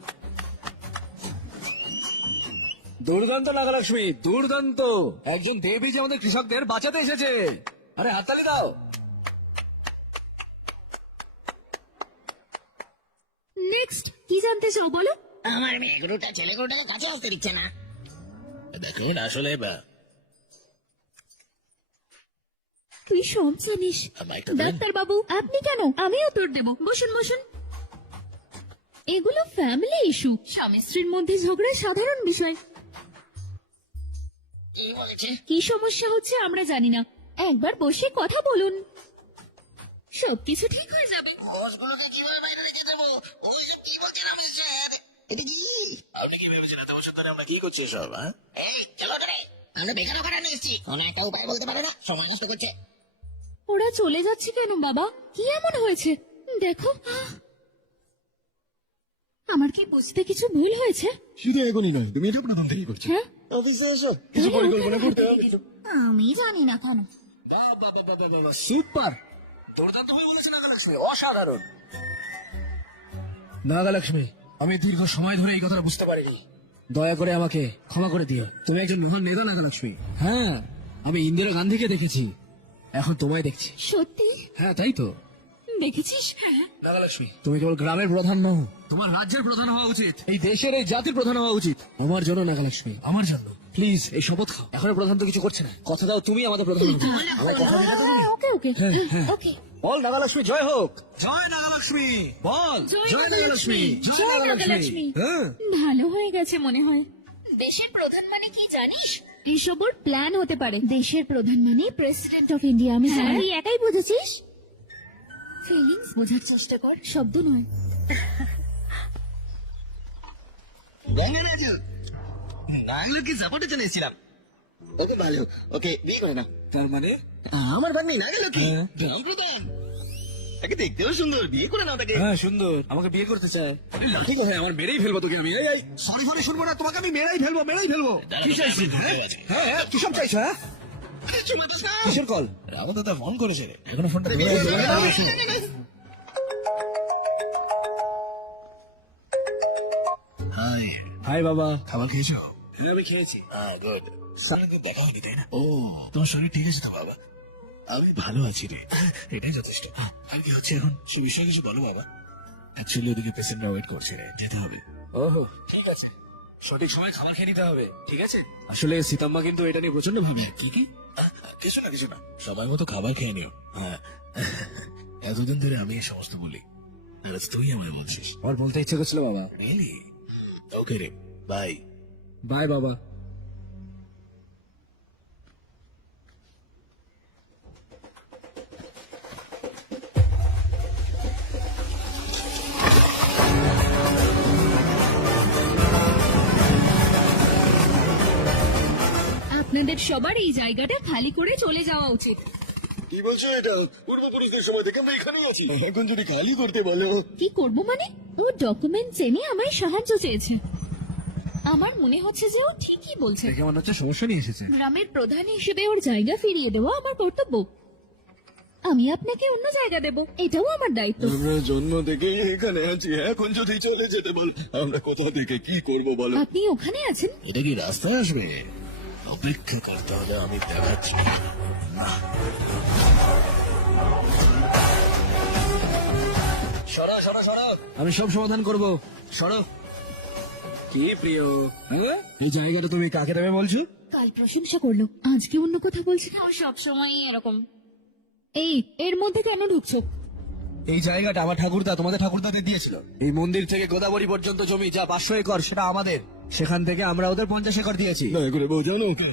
দুর্দান্ত নাগালক্ষ্মী, দুর্দান্ত। একজন দেবী যে আমাদের কৃষকদের বাঁচাতে এসেছে। আরে হাততালি দাও। নেক্সট কি জানতে চাও বলো? আমার মেয়ে গরুটা ছেলে গরুটাকে কাছে আসতে দিচ্ছে না। দেখুন, আসলে তুই সব জানিস। মাইকটা দেন। ডাক্তার বাবু, আপনি কেন? আমি উত্তর দেব। বসুন বসুন। এগুলো ফ্যামিলি ইস্যু। স্বামী স্ত্রীর মধ্যে ঝগড়া সাধারণ বিষয়। কি বলেছে? কি সমস্যা হচ্ছে আমরা জানি না, একবার বসে কথা বলুন, সবকিছু ঠিক হয়ে যাবে। বসগুলোকে কিভাবে বাইরে রেখে দেবো? ওই সব কি বলছেন আপনি স্যার? এটা কি? আপনি কি ভেবেছেন এত বছর ধরে আমরা কি করছি সব? হ্যাঁ, এই চলো ধরে, আমরা বেকার ওখানে নিয়ে এসেছি। কোনো একটা উপায় বলতে পারো না? সময় নষ্ট করছে। ওরা চলে যাচ্ছে কেন বাবা? কি এমন হয়েছে? দেখো, আমার কি বুঝতে কিছু ভুল হয়েছে? শুধু এখনই নয়, তুমি এটা প্রথম থেকেই করছো। হ্যাঁ, অফিসে এসো, কিছু পরিকল্পনা করতে হবে। আমি জানি না কেন। সুপার, দুর্দান্ত। তুমি বলেছো নাগালক্ষ্মী, অসাধারণ। নাগালক্ষ্মী, আমি দীর্ঘ সময় ধরে এই কথাটা বুঝতে পারিনি। দয়া করে আমাকে ক্ষমা করে দিও। তুমি একজন মহান নেতা নাগালক্ষ্মী। হ্যাঁ, আমি ইন্দিরা গান্ধীকে দেখেছি, এখন তোমায় দেখছি। সত্যি? হ্যাঁ, তাই তো। দেখেছিস? হ্যাঁ। নাগালক্ষ্মী, তুমি কেবল গ্রামের প্রধান নও, তোমার রাজ্যের প্রধান হওয়া উচিত, এই দেশের, এই জাতির প্রধান হওয়া উচিত। আমার জন্য নাগালক্ষ্মী, আমার জন্য। প্লিজ এই শপথ খাও। এখন প্রধান তো কিছু করছে না, কথা দাও তুমি আমাদের প্রধান হবে। আমার কথা দিলে তো তুমি? ওকে ওকে হ্যাঁ, হ্যাঁ। ওকে। বল নাগালক্ষ্মী জয় হোক। জয় নাগালক্ষ্মী, বল জয় নাগালক্ষ্মী, জয় নাগালক্ষ্মী। হ্যাঁ, ভালো হয়ে গেছে মনে হয়। দেশের প্রধান মানে কি জানিস? এসব ওর প্ল্যান হতে পারে। দেশের প্রধান মানে প্রেসিডেন্ট অফ ইন্ডিয়া। আমি জানি। তুই একাই বুঝেছিস। ফিলিংস বোঝার চেষ্টা কর, শব্দ নয়। গঙ্গা রাজু নাগলকে সাপোর্টে চলে এসেছিলাম। ওকে ভালো, ওকে বিয়ে করে না। তার মানে আমার ভাগ্নি নাগলকে গ্রাম প্রধান, তাকে দেখতেও সুন্দর, বিয়ে করে না তাকে। হ্যাঁ সুন্দর, আমাকে বিয়ে করতে চায়। লাঠি কোথায়? আমার মেরেই ফেলবো তোকে আমি। সরি সরি, শুনবো না তোমাকে, আমি মেরেই ফেলবো, মেরেই ফেলবো। কি চাইছিস? হ্যাঁ হ্যাঁ, কি সব চাইছো? হ্যাঁ কিসের কল? রামু দাদা ফোন করেছে রে, এখনো ফোনটা ধরে আছে। হাই হাই বাবা। খাবার খেয়েছো? হ্যাঁ আমি খেয়েছি। হ্যাঁ গুড। সারাদিন দেখা হয়নি তাই না? ও তোমার শরীর ঠিক আছে তো বাবা? আমি ভালো আছি রে, এটাই যথেষ্ট। আর কি হচ্ছে এখন সে বিষয়ে কিছু বলো বাবা। অ্যাকচুয়ালি ওদিকে পেশেন্টরা ওয়েট করছে রে, যেতে হবে। ওহো ঠিক আছে, সঠিক সময় খাবার খেয়ে নিতে হবে, ঠিক আছে? আসলে সীতাম্মা কিন্তু এটা নিয়ে প্রচন্ড ভাবে। কি কি? কিছু না কিছু না, সময় মতো খাবার খেয়ে নিও। হ্যাঁ, এতদিন ধরে আমি এই সমস্ত বলি, আর আজ তুই আমায় বলছিস। আর বলতে ইচ্ছে করছিল বাবা। রিয়েলি? ওকে রে, বাই। বাই বাবা। আপনাদের সবার এই জায়গাটা খালি করে চলে যাওয়া উচিত। কি বলছো এটা? পূর্বপুরুষদের সময় থেকে আমরা এখানেই আছি, এখন যদি খালি করতে বলো। কি করব মানে? ও ডকুমেন্টস এনে আমায় সাহায্য চেয়েছে। আমার মনে হচ্ছে যে ও ঠিকই বলছে। দেখে মনে হচ্ছে সমস্যা নিয়ে এসেছে। গ্রামের প্রধান হিসেবে ওর জায়গা ফিরিয়ে দেওয়া আমার কর্তব্য। আমি আপনাকে অন্য জায়গা দেব, এটাও আমার দায়িত্ব। আমরা জন্ম থেকেই এখানে আছি, এখন যদি চলে যেতে বল আমরা কোথা থেকে কি করব বলো? আপনি ওখানে আছেন? এটা কি রাস্তায় আসবে? অপেক্ষা করতে হবে, আমি দেখাচ্ছি। সরা সরা সরা, আমি সব সমাধান করব। সরো। কি প্রিয়, হ্যাঁ? এই জায়গাটা তুমি কাকে দেবে বলছো? কাল প্রশংসা করলো, আজকে অন্য কথা বলছে না। ও সবসময় এরকম। এই এর মধ্যে কেন ঢুকছো? এই জায়গাটা আমার ঠাকুরদা তোমাদের ঠাকুরদাদের দিয়েছিল। এই মন্দির থেকে গোদাবরী পর্যন্ত জমি যা 500 একর, সেটা আমাদের। সেখান থেকে আমরা ওদের 50 একর দিয়েছি। দয়া করে বোঝানো ওকে।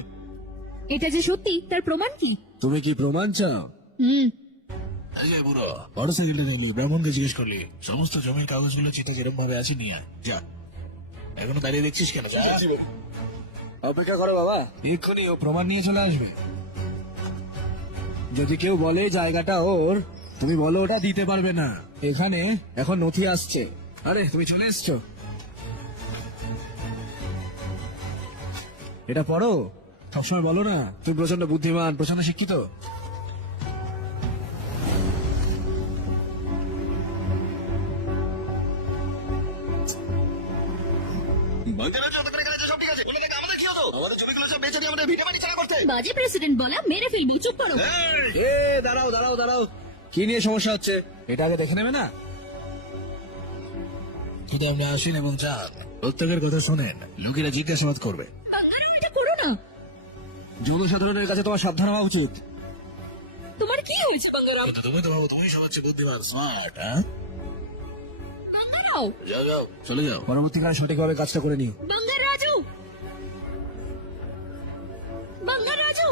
এটা যে সত্যি তার প্রমাণ কি? তুমি কি প্রমাণ চাও? আরে বুড়ো, বড় সাইকেলটা দেখলি, ব্রাহ্মণকে জিজ্ঞেস করলি, সমস্ত জমির কাগজগুলো চিঠি যেরকম ভাবে আছে নিয়ে আয়, যা। এখনো দাঁড়িয়ে দেখছিস কেন? যা। অপেক্ষা করো বাবা, এক্ষুনি ও প্রমাণ নিয়ে চলে আসবে। যদি কেউ বলে জায়গাটা ওর, তুমি বলো ওটা দিতে পারবে না। এখানে এখন নথি আসছে। আরে তুমি চলে এসছো, এটা পড়ো। সবসময় বলো না তুমি প্রচন্ড বুদ্ধিমান, প্রচন্ড শিক্ষিত। আমাদের জমিগুলো সব বেচে দিয়ে আমাদের ভিটে মাটি ছাড়া করতে। বাজে প্রেসিডেন্ট বলা, মেরে ফেলবি, চুপ করো। এ দাঁড়াও দাঁড়াও দাঁড়াও, কি নিয়ে সমস্যা হচ্ছে এটা আগে দেখে নেবে না? শুধু আপনি আসেন এবং যান, প্রত্যেকের কথা শোনেন, লোকেরা জিজ্ঞাসাবাদ করবে। এটা করো না। জনসাধারণের কাছে তোমার সাবধান হওয়া উচিত। তোমার কি হয়েছে বাঙ্গারাও? কিন্তু তুমি তো ভাবো তুমি সবচেয়ে বুদ্ধিমান, স্মার্ট। হ্যাঁ, বাঙ্গারাও, যাও যাও, চলে যাও। পরবর্তীকালে সঠিকভাবে কাজটা করে নিও। বাঙ্গারাজু, বাঙ্গারাজু,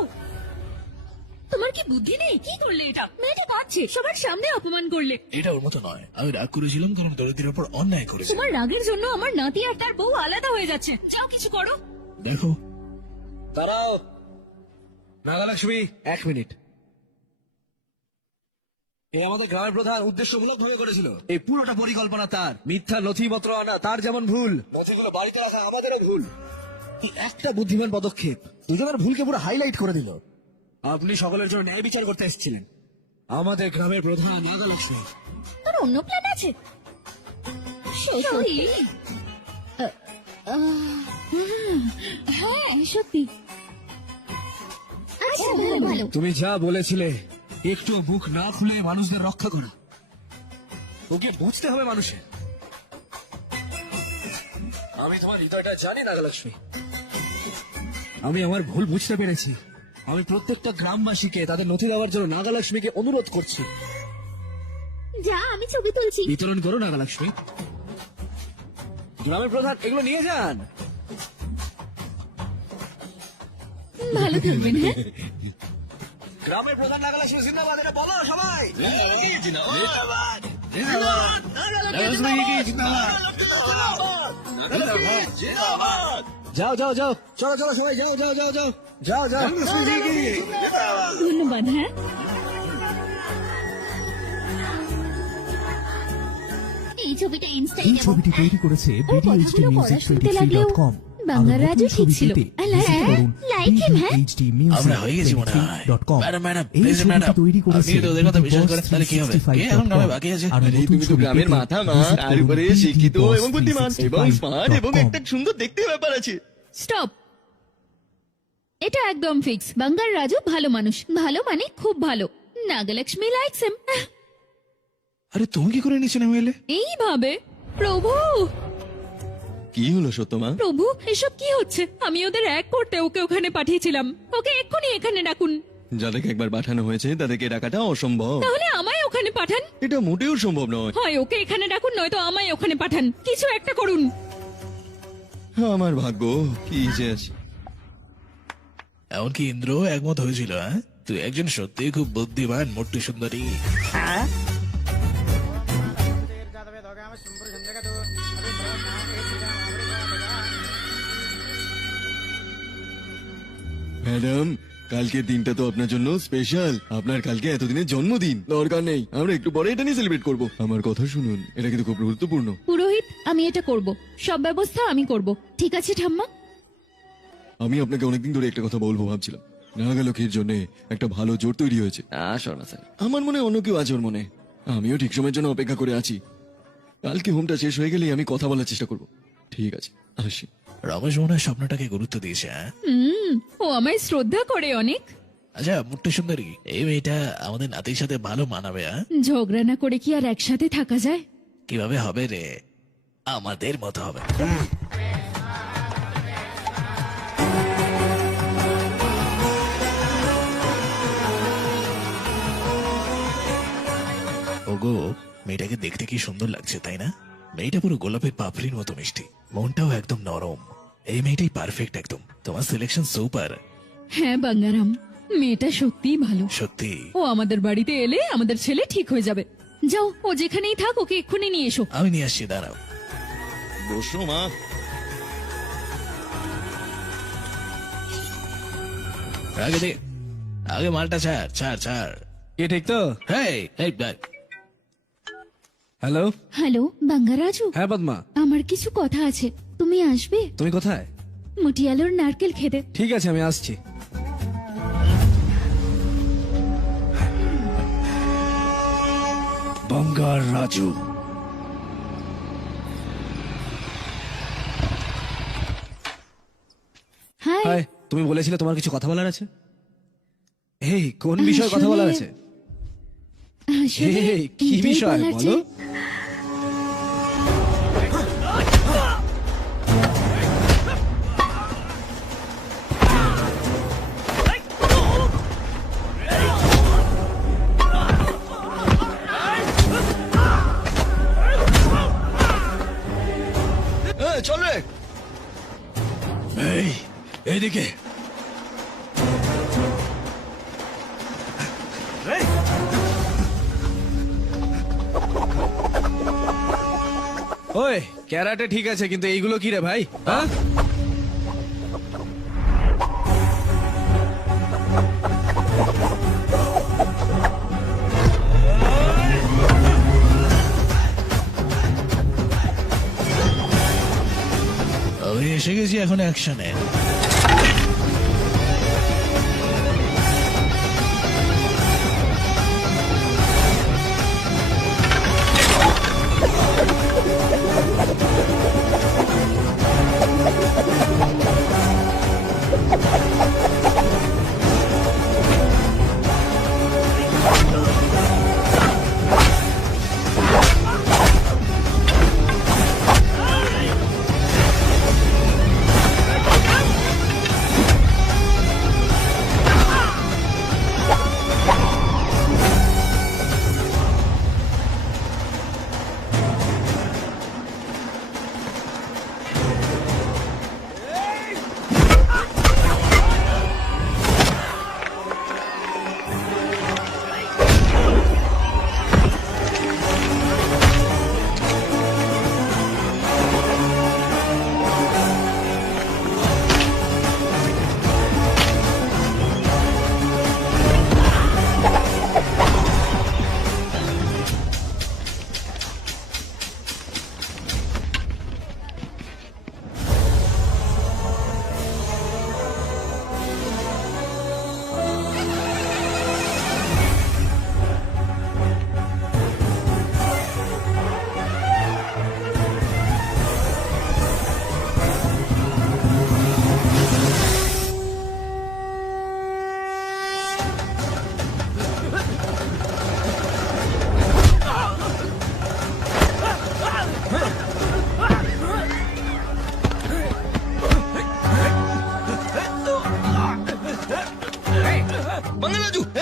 তোমার কি বুদ্ধি নেই? কি করলে এটা? মেয়েটা কাঁদছে, সবার সামনে অপমান করলে। এটা ওর মতো নয়, আমি রাগ করেছিলাম কারণ দরিদ্রের উপর অন্যায় করেছি। তোমার রাগের জন্য আমার নাতি আর তার বউ আলাদা হয়ে যাচ্ছে। যাও কিছু করো। দেখো, দাঁড়াও নাগালক্ষ্মী, 1 মিনিট। এই আমাদের গ্রামের প্রধান উদ্দেশ্যমূলক ভাবে করেছিল। এই পুরোটা পরিকল্পনা তার। মিথ্যা নথিপত্র আনা তার যেমন ভুল, নথিগুলো বাড়িতে রাখা আমাদেরও ভুল। এই একটা বুদ্ধিমান পদক্ষেপ দুজনের ভুলকে পুরো হাইলাইট করে দিল। আপনি সকলের জন্য ন্যায় বিচার করতে এসেছিলেন। আমাদের গ্রামের প্রধান নাগালক্ষ্মী। তোর অন্য প্ল্যান আছে? সত্যি? হ্যাঁ সত্যি। আচ্ছা ভালো। তুমি যা বলেছিলে, একটু মুখ না খুলে মানুষদের রক্ষা করো। ওকে বুঝতে হবে মানুষের। আমি তোমার হৃদয়টা জানি নাগালক্ষ্মী। আমি আমার ভুল বুঝতে পেরেছি। আমি প্রত্যেকটা গ্রামবাসীকে তাদের নথি দেওয়ার জন্য নাগালক্ষ্মীকে অনুরোধ করছি। যা, আমি ছবি তুলছি। বিতরণ করো নাগালক্ষ্মী। গ্রামের প্রধান এগুলো নিয়ে যান। ভালো থাকবেন। হ্যাঁ, গ্রামের প্রধান নাগালা জিন্দাবাদ, এটা বলো সবাই। যাও যাও যাও, চলো চলো সবাই যাও যাও যাও যাও যাও যাও। ধন্যবাদ। হ্যাঁ, এই ছবিটা ইনস্টায় এই দেবো। ছবিটি তৈরি করেছে BDHDmusic23.com। বাংলা রাজু ঠিক ছিল। আমরা হয়ে গেছি মনে হয়। ম্যাডাম ম্যাডাম প্লিজ ম্যাডাম, আপনি যদি ওদের কথা বিশ্বাস করেন তাহলে কি হবে? কে এখন গ্রামে বাকি আছে? আরে তুমি তো গ্রামের মাথা মা, তার উপরে শিক্ষিত এবং বুদ্ধিমান এবং স্মার্ট এবং একটা সুন্দর দেখতে ব্যাপার আছে। স্টপ। এটা একদম ফিক্স। বাঙ্গার রাজু ভালো মানুষ, ভালো মানে খুব ভালো। নাগলক্ষ্মী লাইকস হিম। আরে তুমি কি করে নিচে নেমে এলে? এইভাবে। প্রভু কি হলো সত্যমা? প্রভু, এসব কি হচ্ছে? আমি ওদের এক করতে ওকে ওখানে পাঠিয়েছিলাম। ওকে এক্ষুনি এখানে ডাকুন। যাদেরকে একবার পাঠানো হয়েছে তাদেরকে ডাকাটা অসম্ভব। তাহলে আমায় ওখানে পাঠান। এটা মোটেও সম্ভব নয়। হয় ওকে এখানে ডাকুন, নয়তো আমায় ওখানে পাঠান। কিছু একটা করুন। আমার ভাগ্য কি যে আছে। এমনকি ইন্দ্র একমত হয়েছিল। হ্যাঁ, তুই একজন সত্যি খুব বুদ্ধিমান মোট্টু সুন্দরী। ম্যাডাম, কালকের দিনটা তো আপনার জন্য স্পেশাল। আপনার কালকে এতদিনের জন্মদিন। দরকার নেই, আমরা একটু পরে এটা নিয়ে সেলিব্রেট করবো। আমার কথা শুনুন, এটা কিন্তু খুব গুরুত্বপূর্ণ। পুরোহিত, আমি এটা করব। সব ব্যবস্থা আমি করব। ঠিক আছে ঠাম্মা? আমি আপনাকে অনেকদিন ধরে একটা কথা বলবো ভাবছিলাম। নাগালক্ষীর জন্য একটা ভালো জোর তৈরি হয়েছে। আমার মনে হয় অন্য কেউ আছে ওর মনে। আমিও ঠিক সময়ের জন্য অপেক্ষা করে আছি। কালকে হোমটা শেষ হয়ে গেলেই আমি কথা বলার চেষ্টা করব। ঠিক আছে, আসি। রমেশ মনে হয় স্বপ্নটাকে গুরুত্ব দিয়েছে। হ্যাঁ, ও আমায় শ্রদ্ধা করে অনেক। আচ্ছা মোট্টু সুন্দরী, এই মেয়েটা আমাদের নাতির সাথে ভালো মানাবে। হ্যাঁ, ঝগড়া না করে কি আর একসাথে থাকা যায়? কিভাবে হবে রে? আমাদের মতো হবে। ওগো, মেয়েটাকে দেখতে কি সুন্দর লাগছে তাই না? মেয়েটা পুরো গোলাপের পাপড়ির মতো মিষ্টি, মনটাও একদম নরম। এই মেয়েটাই পারফেক্ট একদম। তোমার সিলেকশন সুপার। হ্যাঁ বাঙ্গারাম, মেয়েটা সত্যিই ভালো। সত্যি ও আমাদের বাড়িতে এলে আমাদের ছেলে ঠিক হয়ে যাবে। যাও, ও যেখানেই থাক ওকে এক্ষুনি নিয়ে এসো। আমি নিয়ে আসছি, দাঁড়াও। বসো মা। আগে দে, আগে মালটা ছাড় ছাড় ছাড়। এ ঠিক তো? হেই হেই ব্যাক। হ্যালো হ্যালো বাঙ্গারাজু, হ্যাঁ পদ্মা, আমার কিছু কথা আছে। তুমি আসবে তুমি কোথায়? মুটিয়ালোর নারকেল খেতে। ঠিক আছে, আমি আসছি। বাঙ্গার রাজু। হাই। হাই, তুমি বলেছিলে তোমার কিছু কথা বলার আছে। এই কোন বিষয়ে কথা বলার আছে? আসলে এই কি এটাই বিষয় বলার বলো? যে- চল রে। এই এইদিকে। ওই ক্যারাটে ঠিক আছে, কিন্তু এইগুলো কি রে ভাই? হ্যাঁ, আমি এসে গেছি এখন অ্যাকশনে।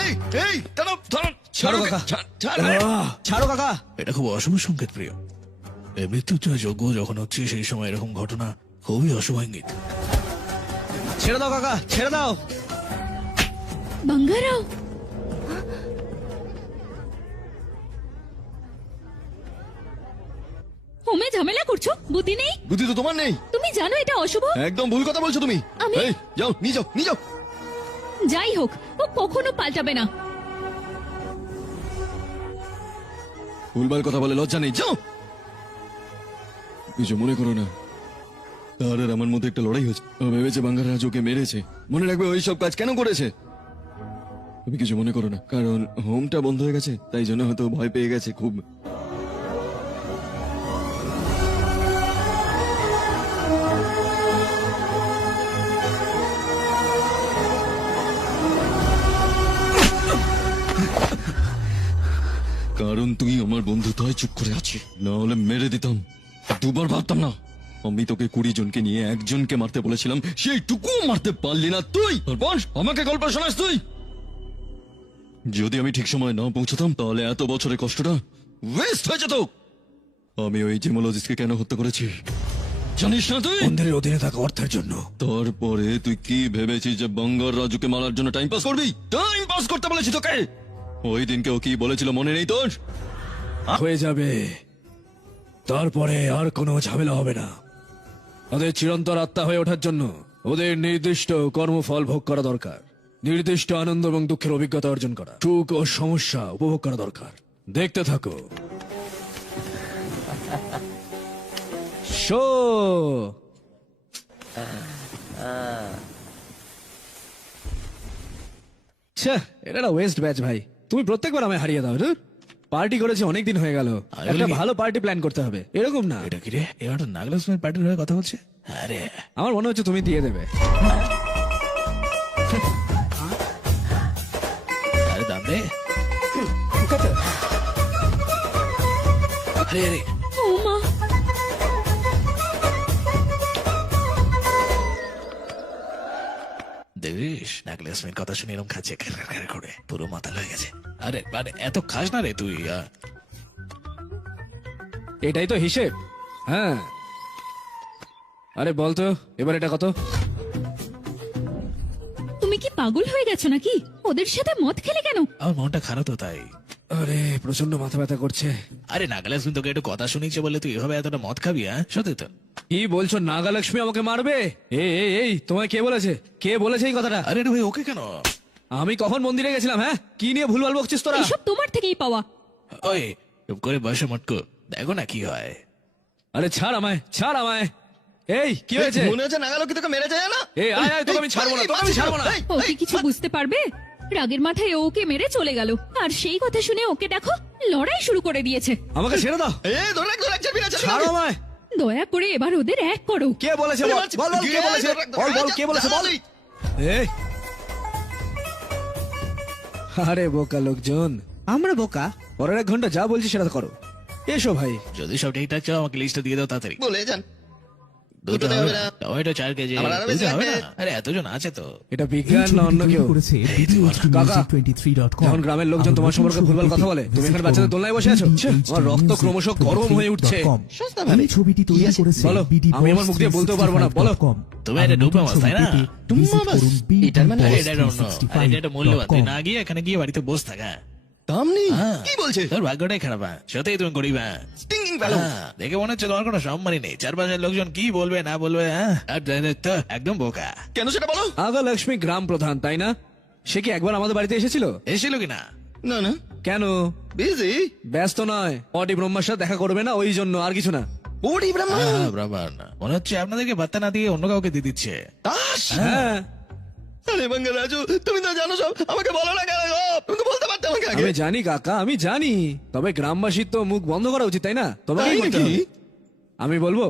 এই এই দাঁড়াও দাঁড়াও ছাড়ো কাকা। ছাড় ছাড়ো কাকা। এটা খুব অশুভ সংকেত প্রিয়। এই মৃত্যুঞ্জয় যজ্ঞ যখন হচ্ছে সেই সময় এরকম ঘটনা খুবই অশুভ ইঙ্গিত। ছেড়ে দাও কাকা, ছেড়ে দাও। বাঙ্গারাও, হোমে ঝামেলা করছো? বুদ্ধি নেই? বুদ্ধি তো তোমার নেই। তুমি জানো এটা অশুভ। একদম ভুল কথা বলছো তুমি। আমি- এই যাও নিয়ে যাও নিয়ে যাও। যাই হোক, ও কখনো পাল্টাবে না। ভুলভাল কথা বলে লজ্জা নেই, যাও। কিছু মনে করো না, তার আর আমার মধ্যে একটা লড়াই হচ্ছে। ও ভেবেছে বাঙ্গারাজ ওকে মেরেছে। মনে রাখবে ওই সব কাজ কেন করেছে। তুমি কিছু মনে করো না, কারণ হোমটা বন্ধ হয়ে গেছে, তাই জন্য হয়তো ভয় পেয়ে গেছে খুব। কারণ তুই আমার বন্ধু, তাই চুপ করে আছি, না হলে মেরে দিতাম। দুবার ভাবতাম না। আমি তোকে 20 জনকে নিয়ে একজনকে মারতে বলেছিলাম, সেইটুকু মারতে পারলি না তুই। আর বল, আমাকে গল্প শোনাস তুই। যদি আমি ঠিক সময় না পৌঁছতাম তাহলে এত বছরের কষ্টটা ওয়েস্ট হয়ে যেত। আমি ওই জিমোলজিস্টকে কেন হত্যা করেছি জানিস না তুই? মন্দিরের অধীনে থাকা অর্থের জন্য। তারপরে তুই কি ভেবেছিস যে বাঙ্গার রাজুকে মারার জন্য টাইম পাস করবি? টাইম পাস করতে বলেছি তোকে। ওই দিনকে ও কি বলেছিল মনে নেই তোর? হয়ে যাবে, তারপরে আর কোনো ঝামেলা হবে না। ওদের চিরন্তর আত্মা হয়ে ওঠার জন্য ওদের নির্দিষ্ট কর্মফল ভোগ করা দরকার। নির্দিষ্ট আনন্দ এবং দুঃখের অভিজ্ঞতা অর্জন করা, সুখ ও সমস্যা উপভোগ করা দরকার। দেখতে থাকো শো। এটা একটা ওয়েস্ট ব্যাচ ভাই। তুমি প্রত্যেকবার আমায় হারিয়ে দাও। পার্টি করেছে অনেকদিন হয়ে গেল, একটা ভালো পার্টি প্ল্যান করতে হবে, এরকম না। এটা কি রে? এবার নাগলাসমের পার্টির হয়ে কথা বলছে। আরে আমার মনে হচ্ছে তুমি দিয়ে দেবে। আরে দাম দে। আরে আরে ও মা, দেখিস নাগলাসমের কথা শুনে এরকম খাচ্ছে করে পুরো মাথা হয়ে গেছে। আরে আরে এত খাস না রে তুই। এটাই তো হিসেব। হ্যাঁ, আরে বলতো এবার এটা কত? তুমি কি পাগল হয়ে গেছো নাকি? ওদের সাথে মদ খেলে কেন? আমার মনটা খারাপ তো তাই। আরে প্রচন্ড মাথা ব্যথা করছে। আরে নাগালাসমি তোকে একটু কথা শুনিয়েছে বলে তুই এভাবে এতটা মদ খাবি? হ্যাঁ সত্যি তো? কি বলছো? নাগালক্ষ্মী আমাকে মারবে? এই তোমায় কে বলেছে? কে বলেছে এই কথাটা? আরে ভাই ওকে কেন? আমি কখন মন্দিরে গেছিলাম? হ্যাঁ, কি নিয়ে ভুলভাল বকছিস তোরা? এসব তোমার থেকেই পাওয়া। ওই চুপ করে বসে মটকো, দেখো না কি হয়। আরে ছাড় আমায়, ছাড় আমায়। এই কি হয়েছে? মনে হচ্ছে নাগালো কি তোকে মেরে যায় না? এই আয় আয়, তোকে আমি ছাড়বো না, তোকে আমি ছাড়বো না। ও কি কিছু বুঝতে পারবে? রাগের মাথায় ও ওকে মেরে চলে গেল, আর সেই কথা শুনে ওকে দেখো লড়াই শুরু করে দিয়েছে। আমাকে ছেড়ে দাও। ধরে রাখ ছাড়বি না, ছাড়বি না। ছাড়ো আমায়। দয়া করে এবার ওদের এক করো। কে বলেছে? বল বল বল, কে বলেছে? বল কে বলেছে? বল। এই আরে বোকা লোকজন। আমরা বোকা? পরের 1 ঘন্টা যা বলছি সেটা করো। এসো ভাই। যদি সব ঠিকঠাক চাও আমাকে লিস্টটা দিয়ে দাও তাড়াতাড়ি। বলে যান। দুটো দুটোতে হবে হবে না, না। Tomato 4 KG. আমার আরো বেশি দুটো হবে লাগবে। না? আরে এতজন আছে তো। এটা বিজ্ঞান না অন্য কেউ? করেছে কাকা, BDHDmusic23.com যখন গ্রামের লোকজন তোমার সম্পর্কে ভুলভাল কথা বলে, তুমি এখানে বাচ্চাদের দোলনায় বসে আছো। আমার রক্ত ক্রমশ গরম হয়ে উঠছে। সস্তা ভাবে। এই ছবিটি তৈরি করেছে বলো, আমি আমার মুখ দিয়ে বলতেও পারবো না, বলো। তুমি এটা ডুবা মাছ, তাই না? এটার মানে আরে এটা অন্য। আরে এটা মূল্যবান, তুই না গিয়ে এখানে গিয়ে বাড়িতে বস থাকা। দাম নেই? হ্যাঁ। কি বলছে? তোর ভাগ্যটাই খারাপ। সত্যি তুমি গরিব। স্টিং ভ্যালু। দেখে মনে হচ্ছে তোমার কোনো সম্মানই নেই। চারপাশের লোকজন কি বলবে না বলবে। আর তো একদম বোকা। কেন সেটা বলো? আগা লক্ষ্মী গ্রাম প্রধান, তাই না? সে কি একবার আমাদের বাড়িতে এসেছিল? এসেছিল কিনা? না না, কেন? বিজি। ব্যস্ত নয়, পটি ব্রহ্মার সাথে দেখা করবে না, ওই জন্য, আর কিছু না। ওডি ব্রাহ্মণ। ব্রাহ্মণ মনে হচ্ছে আপনাদেরকে ভাত্তা না দিয়ে অন্য কাউকে দিয়ে দিচ্ছে। দাস। হ্যাঁ, আরে বাঙ্গা রাজু, তুমি তো জানো সব, আমাকে বলো না কেন গো? তুমি তো বলতে পারতে আমাকে আগে। আমি জানি কাকা, আমি জানি। তবে গ্রামবাসীর তো মুখ বন্ধ করা উচিত, তাই না? তোমাকেই তাই বলতে নাকি? হবে। আমি বলবো,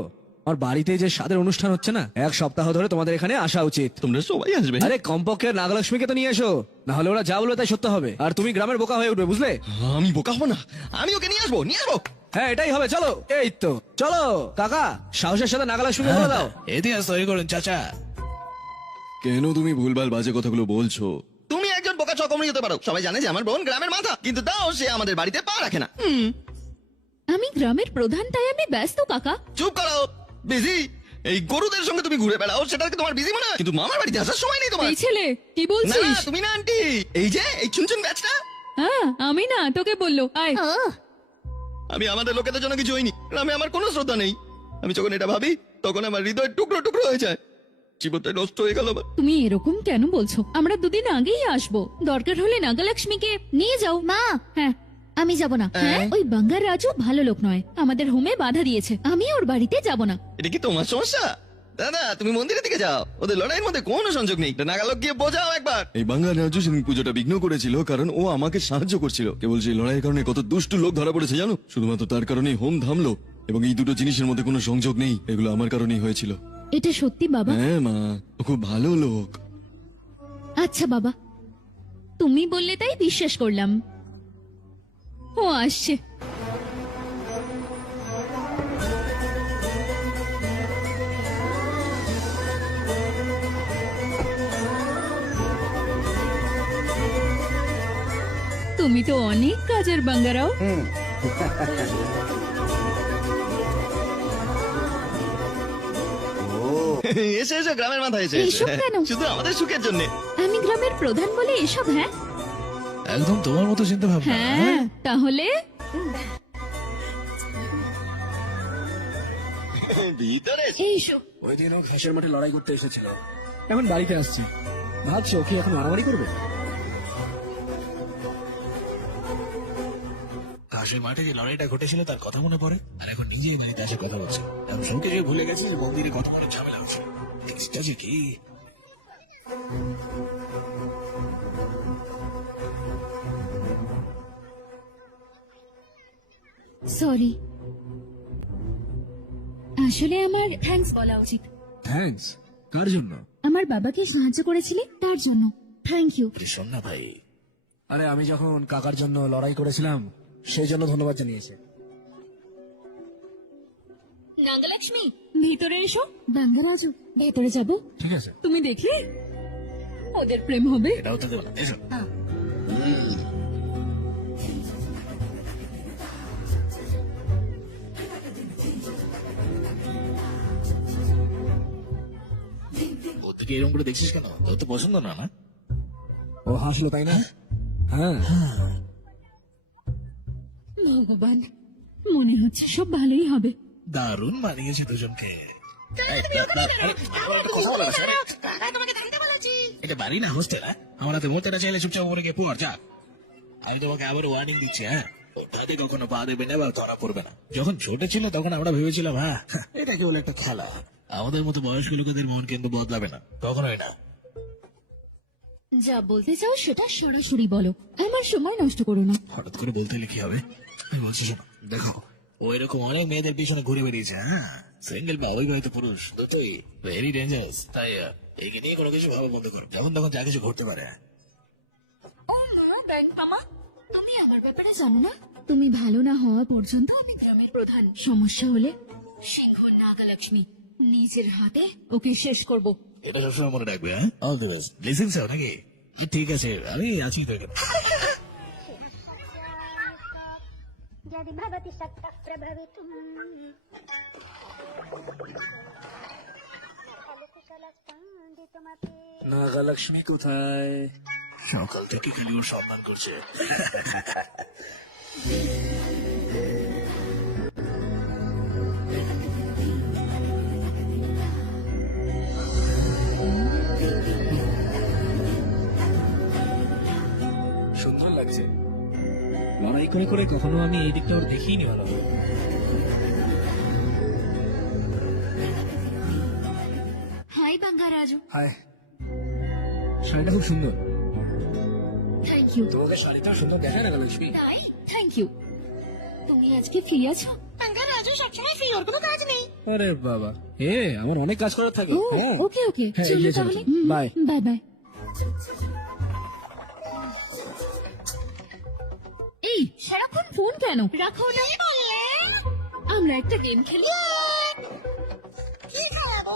আমার বাড়িতে যে স্বাদের অনুষ্ঠান হচ্ছে না, 1 সপ্তাহ ধরে তোমাদের এখানে আসা উচিত। তোমরা সবাই আসবে। আরে কমপক্ষে নাগলক্ষ্মীকে তো নিয়ে এসো, না হলে ওরা যা বলবে তাই সত্য হবে, আর তুমি গ্রামের বোকা হয়ে উঠবে, বুঝলে? আমি বোকা হবো না, আমি ওকে নিয়ে আসবো, নিয়ে আসবো। হ্যাঁ, এটাই হবে। চলো, এই তো চলো কাকা, সাহসের সাথে নাগলক্ষ্মীকে বলে দাও। ইতিহাস তৈরি করুন চাচা। কেন তুমি ভুলভাল বাজে কথাগুলো বলছো? তুমি একজন বোকা রকমই হতে পারো, সবাই জানে যে আমার বোন গ্রামের মাথা, কিন্তু তাও সে আমাদের বাড়িতে পা রাখে না। আমি গ্রামের প্রধান, তাই আমি ব্যস্ত কাকা। চুপ করো, বিজি। এই গরুদের সঙ্গে তুমি ঘুরে বেড়াও, সেটা কি তোমার বিজি মনে হয়? কিন্তু মামার বাড়িতে আসার সময় নেই তোমার। এই ছেলে কি না বলছিস? তুমি না আন্টি, এই যে এই চুনচুন ব্যাচটা। হ্যাঁ আমি না, তোকে বললো আয়। আমি আমাদের লোকেদের জন্য কিছু হইনি, আমি আমার কোনো শ্রদ্ধা নেই। আমি যখন এটা ভাবি তখন আমার হৃদয় টুকরো টুকরো হয়ে যায়, জীবনটা নষ্ট হয়ে গেল আমার। তুমি এরকম কেন বলছো? আমরা দুদিন আগেই আসবো, দরকার হলে নাগালক্ষ্মীকে নিয়ে যাও। মা, হ্যাঁ আমি যাব না। হ্যাঁ, ওই বাঙ্গার রাজু ভালো লোক নয়, আমাদের হোমে বাধা দিয়েছে, আমি ওর বাড়িতে যাব না। এটা কি তোমার সমস্যা? দাদা তুমি মন্দিরের দিকে যাও, ওদের লড়াইয়ের মধ্যে কোনো সংযোগ নেই। নাগালক গিয়ে বোঝাও একবার। এই বাংলা রাজু সেদিন পুজোটা বিঘ্ন করেছিল কারণ ও আমাকে সাহায্য করছিল। কেবল সেই লড়াইয়ের কারণে কত দুষ্টু লোক ধরা পড়েছে জানো? শুধুমাত্র তার কারণেই হোম থামলো, এবং এই দুটো জিনিসের মধ্যে কোনো সংযোগ নেই। এগুলো আমার কারণেই হয়েছিল। এটা সত্যি বাবা? হ্যাঁ মা, ও খুব ভালো লোক। আচ্ছা বাবা, তুমি বললে তাই বিশ্বাস করলাম। ও আসছে। তুমি তো অনেক কাজের বাঙ্গারাও। এসে এসে গ্রামের মাথা এসে এইসব কেন? শুধু আমাদের সুখের জন্য। আমি গ্রামের প্রধান বলে এসব? হ্যাঁ একদম তোমার মতো চিন্তা ভাবনা। হ্যাঁ, তাহলে ভিতরে এইসব ওই দিনও ঘাসের মাঠে লড়াই করতে এসেছিল, এখন বাড়িতে আসছে। ভাবছো কি এখন মারামারি করবে? ঘাসের মাঠে যে লড়াইটা ঘটেছিল তার কথা মনে পড়ে, আর এখন নিজে বাড়িতে এসে কথা বলছে। আমি শুনতে যে ভুলে গেছি যে মন্দিরে কত বড় ঝামেলা হচ্ছে। কেসটা যে কি? সরি, আসলে আমার থ্যাঙ্কস বলা উচিত। থ্যাঙ্কস? কার জন্য? আমার বাবাকে সাহায্য করেছিলে তার জন্য থ্যাংক ইউ। শোন না ভাই, আরে আমি যখন কাকার জন্য লড়াই করেছিলাম সেই জন্য ধন্যবাদ জানিয়েছে। নাগালক্ষ্মী ভিতরে এসো। বাঙ্গারাজু ভেতরে যাব? ঠিক আছে। তুমি দেখলে ওদের প্রেম হবে। এটাও তো দেবো না, এসো। বুদ্ধিকে এরকম করে দেখছিস কেন? তোর তো পছন্দ না না? ও হাসলো তাই না? হ্যাঁ। ভগবান, মনে হচ্ছে সব ভালোই হবে। দারুণ মানিয়েছে দুজনকে। এটা বাড়ি না হোস্টেল? আমার হাতে মরতে না চাইলে চুপচাপ উপরে গিয়ে পড় যা। আমি তোমাকে আবার ওয়ার্নিং দিচ্ছি, হ্যাঁ, ওটাতে কখনো পা দেবে না বা ধরা পড়বে না। যখন ছোট ছিল তখন আমরা ভেবেছিলাম হ্যাঁ এটা কেবল একটা খেলা। আমাদের মতো বয়স্ক লোকেদের মন কিন্তু বদলাবে না, কখনোই না। যা বলতে চাও সেটা সরাসরি বলো, আমার সময় নষ্ট করো না। হঠাৎ করে বলতে হলে কি হবে? আমি বলছি শোনো, দেখো ও এরকম অনেক মেয়েদের পিছনে ঘুরে বেরিয়েছে। হ্যাঁ, সিঙ্গেল বা অবিবাহিত পুরুষ দুটোই ভেরি ডেঞ্জারাস। তাই একে নিয়ে কোনো কিছু ভাবা বন্ধ করো, যখন তখন যা কিছু ঘটতে পারে। তুমি আমার ব্যাপারে জানো না? তুমি ভালো না হওয়া পর্যন্ত আমি গ্রামের প্রধান। সমস্যা হলে সিংহ নাগালক্ষ্মী নিজের হাতে ওকে শেষ করব। এটা সবসময় মনে রাখবে। হ্যাঁ, অল দ্য বেস্ট। ব্লেসিংস নাকি? ঠিক আছে, আমি আছি তো এখানে। यदि भवति शक्तः प्रभवितुम् खलु कुशलस्पन्दितुमपि নাগালক্ষ্মী কোথায়? সকাল থেকে খালি ওর সম্মান করছে। সুন্দর লাগছে। লড়াই করে করে কখনো আমি এই দিকটা ওর দেখিনি ভালো। হাই বাঙ্গারাজু। হাই, শাড়িটা খুব সুন্দর। Thank you. তোমাকে শাড়িটা সুন্দর দেখায় না লক্ষ্মী? তাই থ্যাংক ইউ। তুমি আজকে ফ্রি আছো? বাঙ্গারাজু সবসময় ফ্রি, ওর কোনো কাজ নেই। আরে বাবা, আমার অনেক কাজ করার থাকে। ও, ওকে ওকে, হ্যাঁ, চলো এই যে চলো, তাহলে। চলো। বাই। Bye bye. এই সারাক্ষণ ফোন কেন? রাখো না। আমরা একটা গেম খেলি। কি খেলাবো?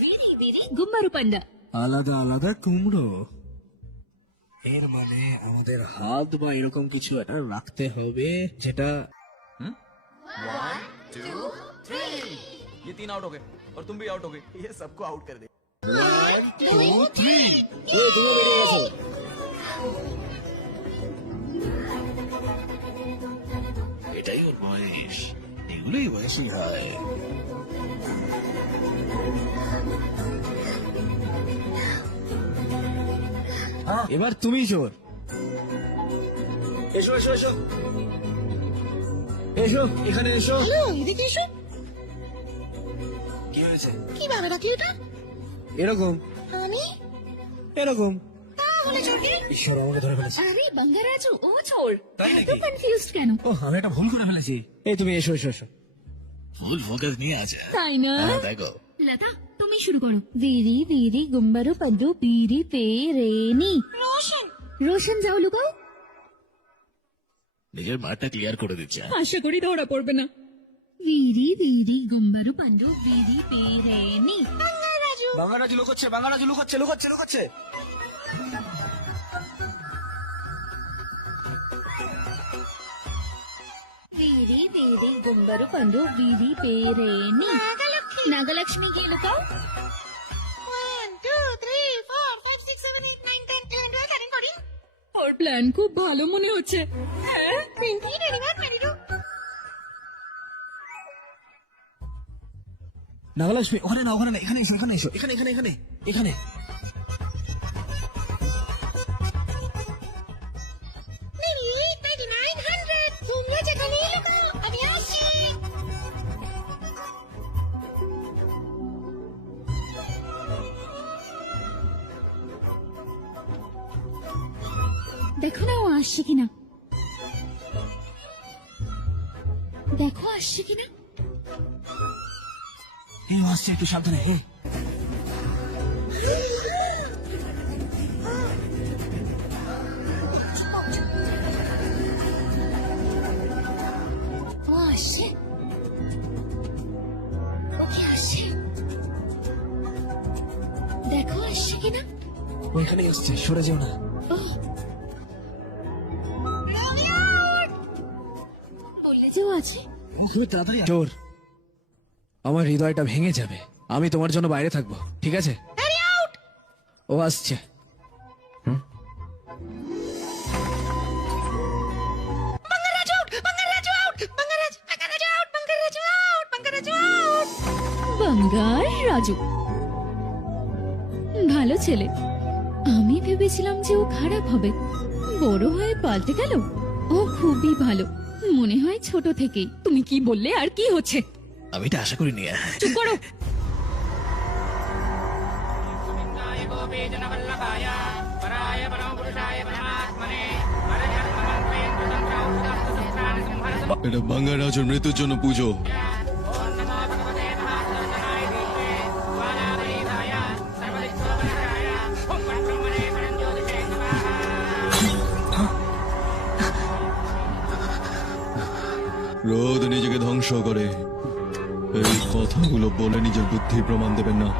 বিড়ি বিড়ি গুম্বারু পান্ডা। আলাদা আলাদা কুমড়ো। এর মানে আমাদের হাত বা এরকম কিছু একটা রাখতে হবে যেটা ये 3 आउट हो गए और तुम भी आउट हो गए ये सबको आउट कर दे এটাই ওর বয়স, এগুলোই বয়সী হয়। এবার তুমি চোর। এসো এসো এসো এসো, এখানে এসো। এদিকে এসো। কি হয়েছে? কিভাবে রাখি এটা? এরকম আমি এরকম। তাহলে চোরকে? ঈশ্বর আমাকে ধরে ফেলেছে। আরে বাঙ্গারাজু, ও চোর। তাই এত নাকি? কনফিউজড কেন? ও আমি একটা ভুল করে ফেলেছি। এই তুমি এসো এসো এসো। ফুল ফোকাস নিয়ে আছে। তাই না? হ্যাঁ, দেখো লতা, তুমি শুরু করো। ভিরি ভিরি গুম্বারু পদ্দু পিরি পে রে নি। রোশন। রোশন, যাও লুকাও। নিজের মাঠটা ক্লিয়ার করে দিচ্ছে। আশা করি ধরা পড়বে না। ভিরি ভিরি গুম্বারু পদ্দু ভিরি পে রে নি। বাংলারাজ লুকোচ্ছে, বাংলারাজ লুকোচ্ছে লুকোচ্ছে লুকোচ্ছে। ভিরি ভিরি গুম্বারু পদ্দু ভিরি পে রে নি। নাগলক্ষ্মী, গিয়ে লুকাও। 1 2 3 4 5 6 7 8 9 10 11 12 13 14 ওর প্ল্যান খুব ভালো মনে হচ্ছে। হ্যাঁ, 20 21 22 নাগলক্ষ্মী ওখানে না, ওখানে না, এখানে এসো, এখানে এসো, এখানে এখানে এখানে এখানে। Nearly 3900 তোমরা যেখানেই লুকাও আমি আসছি। দেখো না ও আসছে কিনা। দেখো আসছে কিনা। হ্যাঁ আসছে, একটু সাবধানে। হ্যাঁ ও আসছে। ও কি আসছে? দেখো আসছে কিনা। ওইখানে এসছে, সরে যেও না। বললে যে ও আছে। তাড়াতাড়ি চোর, আমার হৃদয়টা ভেঙে যাবে। আমি তোমার জন্য বাইরে থাকবো, ঠিক আছে? ও আসছে। বাঙ্গার রাজু ভালো ছেলে। আমি ভেবেছিলাম যে ও খারাপ হবে, বড় হয়ে পাল্টে গেল। ও খুবই ভালো, মনে হয় ছোট থেকেই। তুমি কি বললে আর কি হচ্ছে? আমি এটা আশা করিনি। চুপ করো। এটা বাঙ্গারাজের মৃত্যুর জন্য পুজো। রোদ নিজেকে ধ্বংস করে, এই কথাগুলো বলে নিজের বুদ্ধি প্রমাণ দেবেন না।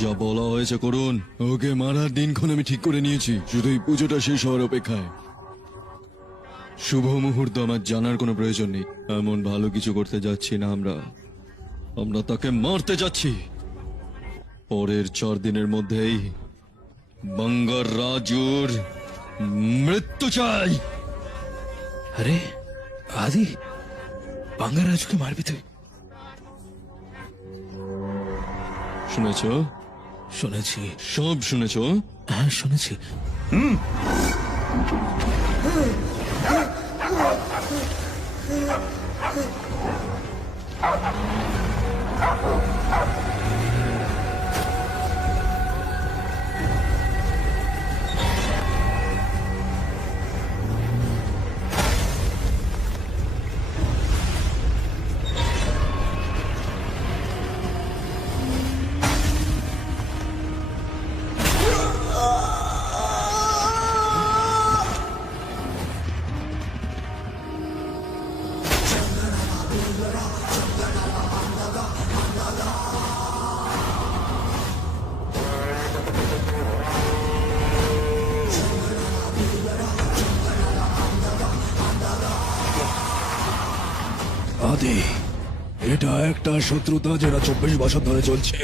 যা বলা হয়েছে করুন। ওকে মারার দিনক্ষণ আমি ঠিক করে নিয়েছি, শুধু এই পুজোটা শেষ হওয়ার অপেক্ষায়। শুভ মুহূর্ত আমার জানার কোনো প্রয়োজন নেই। এমন ভালো কিছু করতে যাচ্ছি না আমরা তাকে মারতে যাচ্ছি। পরের 4 দিনের মধ্যেই বাঙ্গার রাজুর মৃত্যু চাই। আরে আদি, বাঙ্গারাজুকে মারবি তুই? শুনেছ? শুনেছি। সব শুনেছ? হ্যাঁ শুনেছি। সত্যি এটা একটা শত্রুতা যেটা 24 বছর ধরে চলছে।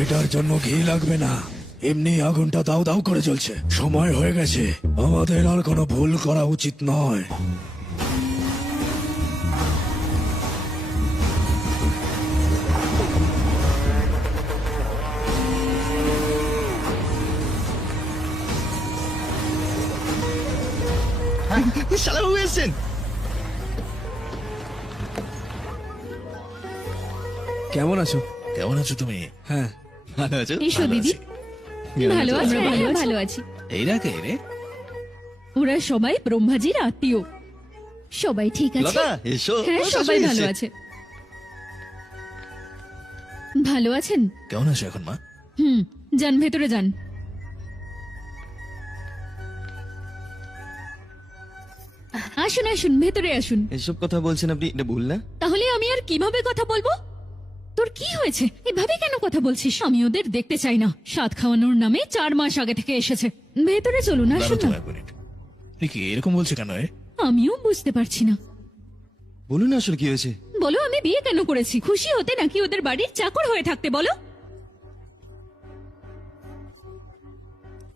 এটার জন্য ঘি লাগবে না, এমনি আগুনটা দাউ দাউ করে চলছে। সময় হয়ে গেছে, আমাদের আর কোনো ভুল করা উচিত নয়। শালাবাবু এসছেন। কেমন আছো? কেমন আছো তুমি? হ্যাঁ, ভালো আছো? এসো দিদি। ভালো আছি, ভালো আছি। এইরা কে রে? ওরা সবাই ব্রহ্মাজির আত্মীয়। সবাই ঠিক আছে? লতা এসো। হ্যাঁ, ও, সবাই শাশুড়ি ভালো এসছে। আছে। ভালো আছেন? কেমন আছো এখন মা? যান ভেতরে যান। আসুন আসুন, ভেতরে আসুন। এসব কথা বলছেন আপনি, এটা ভুল না? তাহলে আমি আর কিভাবে কথা বলবো? তোর কি হয়েছে? এভাবে কেন কথা বলছিস? আমি ওদের দেখতে চাই না। স্বাদ খাওয়ানোর নামে 4 মাস আগে থেকে এসেছে। ভেতরে চলুন, দাঁড়াও আসুন তো না। এক মিনিট। তুই কি এরকম বলছে কেন এ? আমিও বুঝতে পারছি না। বলুন না আসলে কি হয়েছে। বলো, আমি বিয়ে কেন করেছি? খুশি হতে নাকি ওদের বাড়ির চাকর হয়ে থাকতে? বলো।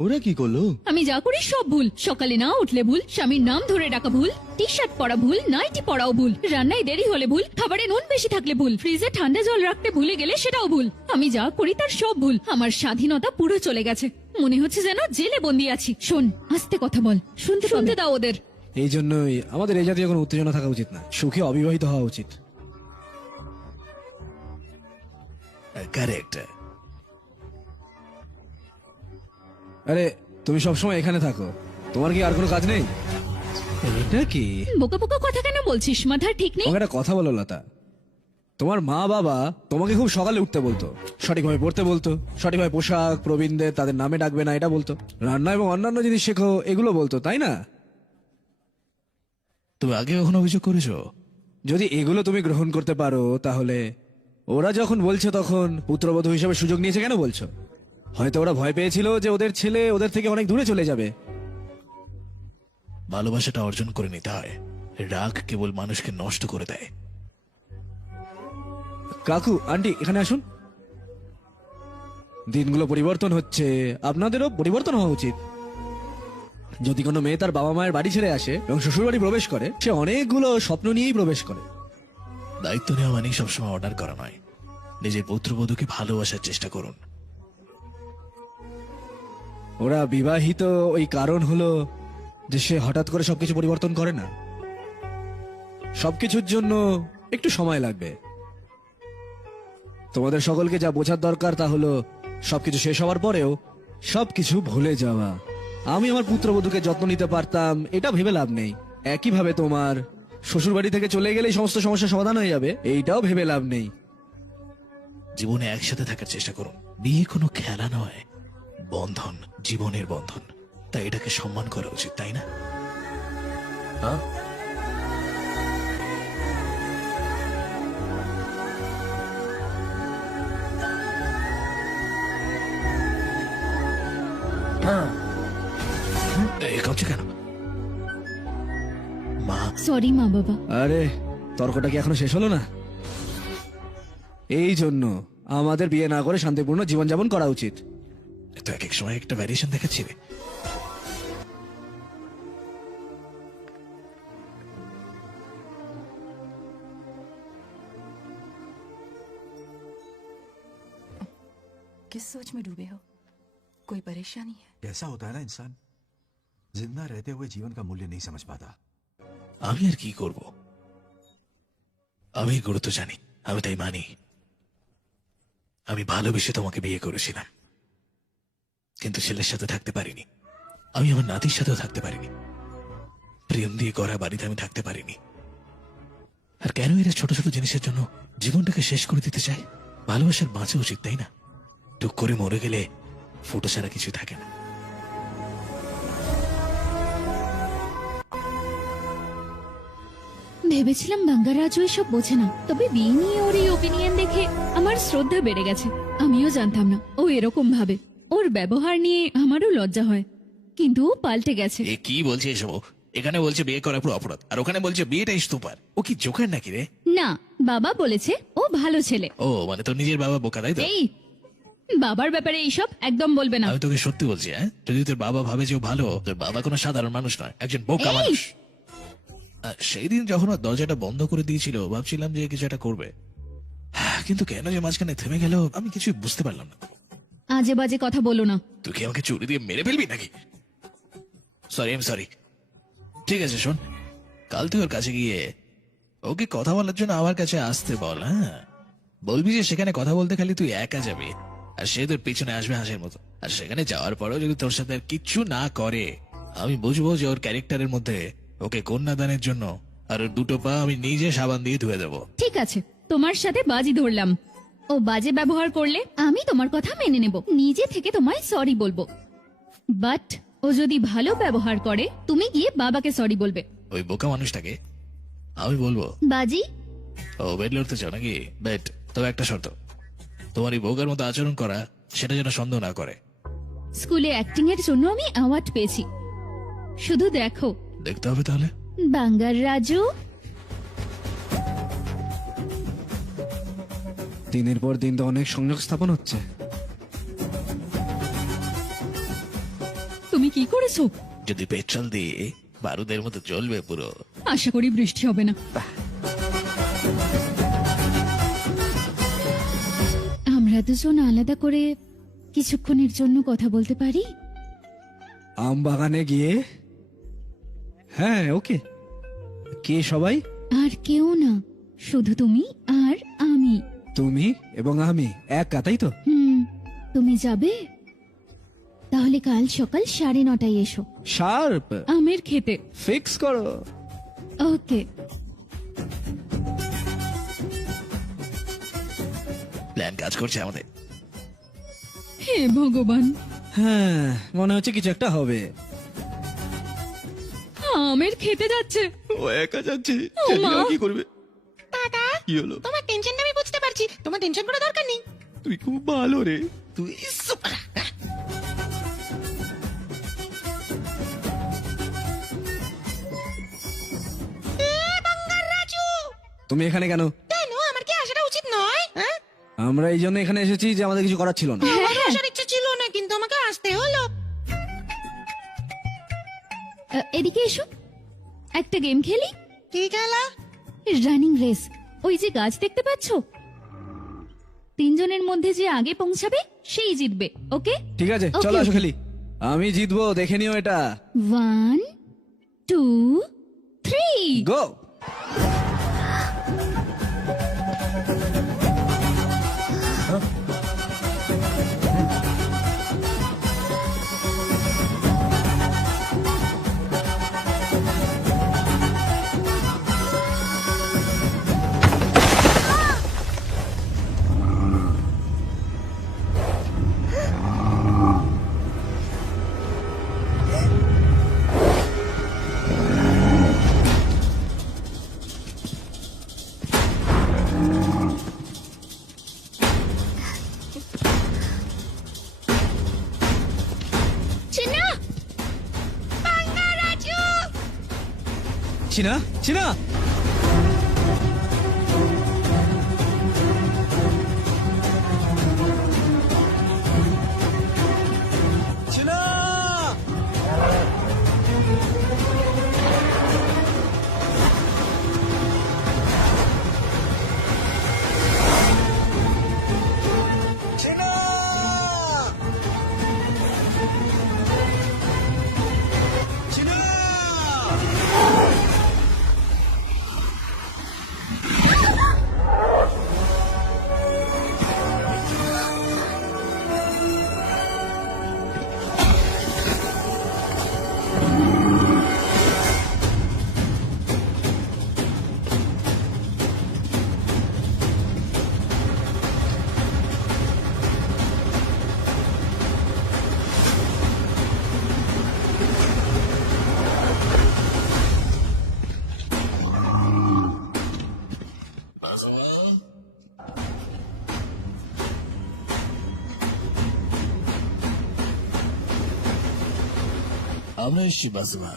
ওরা কি করলো? আমি যা করি সব ভুল। সকালে না উঠলে ভুল, স্বামীর নাম ধরে ডাকা ভুল, টি শার্ট পরা ভুল, নাইটি পরাও ভুল, রান্নায় দেরি হলে ভুল, খাবারে নুন বেশি থাকলে ভুল, ফ্রিজে ঠান্ডা জল রাখতে ভুলে গেলে সেটাও ভুল। আমি যা করি তার সব ভুল। আমার স্বাধীনতা পুরো চলে গেছে। মনে হচ্ছে যেন জেলে বন্দি আছি। শোন, আস্তে কথা বল, শুনতে শুনতে দাও ওদের। এই জন্যই আমাদের এই জাতীয় কোনো উত্তেজনা থাকা উচিত না। সুখে অবিবাহিত হওয়া উচিত। কারেক্ট। আরে তুমি সবসময় এখানে থাকো, তোমার কি আর কোনো কাজ নেই? এটা কি বোকা বোকা কথা কেন বলছিস? মাথা ঠিক নেই? তোমাকে একটা কথা বলো লতা, তোমার মা বাবা তোমাকে খুব সকালে উঠতে বলতো, সঠিকভাবে পড়তে বলতো, সঠিকভাবে পোশাক প্রবীণদের তাদের নামে ডাকবে না এটা বলতো, রান্না এবং অন্যান্য জিনিস শেখো এগুলো বলতো, তাই না? তুমি আগে কখনো অভিযোগ করেছো? যদি এগুলো তুমি গ্রহণ করতে পারো তাহলে ওরা যখন বলছে তখন পুত্রবধূ হিসেবে সুযোগ নিয়েছে কেন বলছো? হয়তো ওরা ভয় পেয়েছিল যে ওদের ছেলে ওদের থেকে অনেক দূরে চলে যাবে। ভালোবাসাটা অর্জন করে নিতে হয়, রাগ কেবল মানুষকে নষ্ট করে দেয়। কাকু, আন্টি এখানে আসুন। দিনগুলো পরিবর্তন হচ্ছে, আপনাদেরও পরিবর্তন হওয়া উচিত। যদি কোনো মেয়ে তার বাবা মায়ের বাড়ি ছেড়ে আসে এবং শ্বশুর বাড়ি প্রবেশ করে, সে অনেকগুলো স্বপ্ন নিয়েই প্রবেশ করে। দায়িত্ব নেওয়া মানে সবসময় অর্ডার করা নয়। নিজের পুত্রবধূকে ভালোবাসার চেষ্টা করুন। ওরা বিবাহিত ওই কারণ হলো যে সে হঠাৎ করে সবকিছু পরিবর্তন করে না। সবকিছুর জন্য একটু সময় লাগবে। তোমাদের সকলকে যা বোঝার দরকার তা হলো সবকিছু শেষ হওয়ার পরেও সবকিছু ভুলে যাওয়া। আমি আমার পুত্রবধূকে যত্ন নিতে পারতাম এটা ভেবে লাভ নেই। একইভাবে তোমার শ্বশুর বাড়ি থেকে চলে গেলেই সমস্ত সমস্যার সমাধান হয়ে যাবে এইটাও ভেবে লাভ নেই। জীবনে একসাথে থাকার চেষ্টা করুন। বিয়ে কোনো খেলা নয়, বন্ধন, জীবনের বন্ধন। তাই এটাকে সম্মান করা উচিত, তাই না? हाँ हाँ এই কাঁপছে কেন? মা, সরি মা বাবা। আরে তর্কটা কি এখনো শেষ হলো না? এই জন্য আমাদের বিয়ে না করে শান্তিপূর্ণ জীবনযাপন করা উচিত। তো এক এক সময় একটা ভ্যারিয়েশন দেখাচ্ছি রে। किस सोच में डूबे हो? कोई परेशानी है? ऐसा होता है ना इंसान जिंदा रहते हुए जीवन का मूल्य नहीं समझ पाता। আমি আর কি করব? আমি গুরুত্ব জানি, আমি তাই মানি। আমি ভালোবেসে তোমাকে বিয়ে করেছিলাম, কিন্তু ছেলের সাথে থাকতে পারিনি। আমি আমার নাতির সাথেও থাকতে পারিনি। প্রেম দিয়ে গড়া বাড়িতে আমি থাকতে পারিনি। আর কেন এরা ছোট ছোট জিনিসের জন্য জীবনটাকে শেষ করে দিতে চায়? ভালোবাসার বাঁচা উচিত, তাই না? টুক করে মরে গেলে ফুটো ছাড়া কিছু থাকে না। ভেবেছিলাম বাঙ্গারাজু এসব বোঝে না, তবে বিয়ে নিয়ে ওর এই ওপিনিয়ন দেখে আমার শ্রদ্ধা বেড়ে গেছে। আমিও জানতাম না ও এরকম ভাবে। ওর ব্যবহার নিয়ে আমারও লজ্জা হয়, কিন্তু ও পাল্টে গেছে। এ কি বলছে এসব? এখানে বলছে বিয়ে করা পুরো অপরাধ, আর ওখানে বলছে বিয়েটাই সুপার। ও কি জোকার নাকি রে? না, বাবা বলেছে ও ভালো ছেলে। ও মানে তোর নিজের বাবা বোকা, তাই তো? এই বাবার ব্যাপারে এইসব একদম বলবে না। আমি তোকে সত্যি বলছি, হ্যাঁ, যদি তোর বাবা ভাবে যে ও ভালো, তোর বাবা কোনো সাধারণ মানুষ নয়, একজন বোকা এই! মানুষ। সেই দিন যখন ও দরজাটা বন্ধ করে দিয়েছিল ভাবছিলাম যে কিছু একটা করবে, কিন্তু কেন যে মাঝখানে থেমে গেল আমি কিছুই বুঝতে পারলাম না। আজে বাজে কথা বলো না। তুই কি আমাকে চুরি দিয়ে মেরে ফেলবি নাকি? Sorry, I am sorry. ঠিক আছে শোন, কাল তুই ওর কাছে গিয়ে ওকে কথা বলার জন্য আমার কাছে আসতে বল। হ্যাঁ, বলবি যে সেখানে কথা বলতে খালি তুই একা যাবি, আর সে তোর পিছনে আসবে হাসির মতো। আর সেখানে যাওয়ার পরেও যদি তোর সাথে আর কিচ্ছু না করে, আমি বুঝবো যে ওর ক্যারেক্টারের মধ্যে ওকে কন্যাদানের জন্য আর ওর দুটো পা আমি নিজে সাবান দিয়ে ধুয়ে দেবো। ঠিক আছে, তোমার সাথে বাজি ধরলাম। ও বাজে ব্যবহার করলে আমি তোমার কথা মেনে নেব, নিজে থেকে তোমায় সরি বলবো। বাট ও যদি ভালো ব্যবহার করে তুমি গিয়ে বাবাকে সরি বলবে। ওই বোকা মানুষটাকে আমি বলবো বাজি ও বেড লড়তে চাও নাকি? বেড, তবে একটা শর্ত, তোমার এই বোকার মতো আচরণ করা সেটা যেন সন্দেহ না করে। স্কুলে অ্যাক্টিং এর জন্য আমি অ্যাওয়ার্ড পেয়েছি, শুধু দেখো। দেখতে হবে তাহলে। বাঙ্গার রাজু, দিনের পর দিন তো অনেক সংযোগ স্থাপন হচ্ছে। তুমি কি করেছো? যদি পেট্রোল দিয়ে বারুদের মতো জ্বলবে পুরো। আশা করি বৃষ্টি হবে না। আমরা দুজন আলাদা করে কিছুক্ষণের জন্য কথা বলতে পারি? আম বাগানে গিয়ে? হ্যাঁ, ওকে। কে সবাই? আর কেউ না, শুধু তুমি আর আমি। তুমি এবং আমি একা, তাই তো? তুমি যাবে? তাহলে কাল সকাল 9:30 এসো। শার্প আমের খেতে। ফিক্স করো। ওকে। প্ল্যান কাজ করছে আমাদের। হে ভগবান, হ্যাঁ, মনে হচ্ছে কিছু একটা হবে। আমের খেতে যাচ্ছে। ও একা যাচ্ছে, ও মা। কি করবে? দাদা, কি হলো? তোমার টেনশনটা আমি বুঝতে পারছি, তোমার টেনশন করার দরকার নেই। তুই খুব ভালো রে। তুই সুপার। তুমি এখানে কেন? কেন, আমার কি আসাটা উচিত নয়? হ্যাঁ, আমরা এই জন্য এখানে এসেছি যে আমাদের কিছু করার ছিল না। আমার আসার ইচ্ছা ছিল না, কিন্তু আমাকে আসতে হলো। এদিকে এসো, একটা গেম খেলি। কি খেলা? Running race. ওই যে গাছ দেখতে পাচ্ছো, 3 জনের মধ্যে যে আগে পৌঁছাবে সেই জিতবে। ওকে? ঠিক আছে, Okay, চলো আসো okay. খেলি। আমি জিতবো, দেখে নিও এটা। 1 2 3 গো। চিনা, চিনা, চিনা। চিনা। চিনা। চিনা। আমরা এসছি বাসুমা।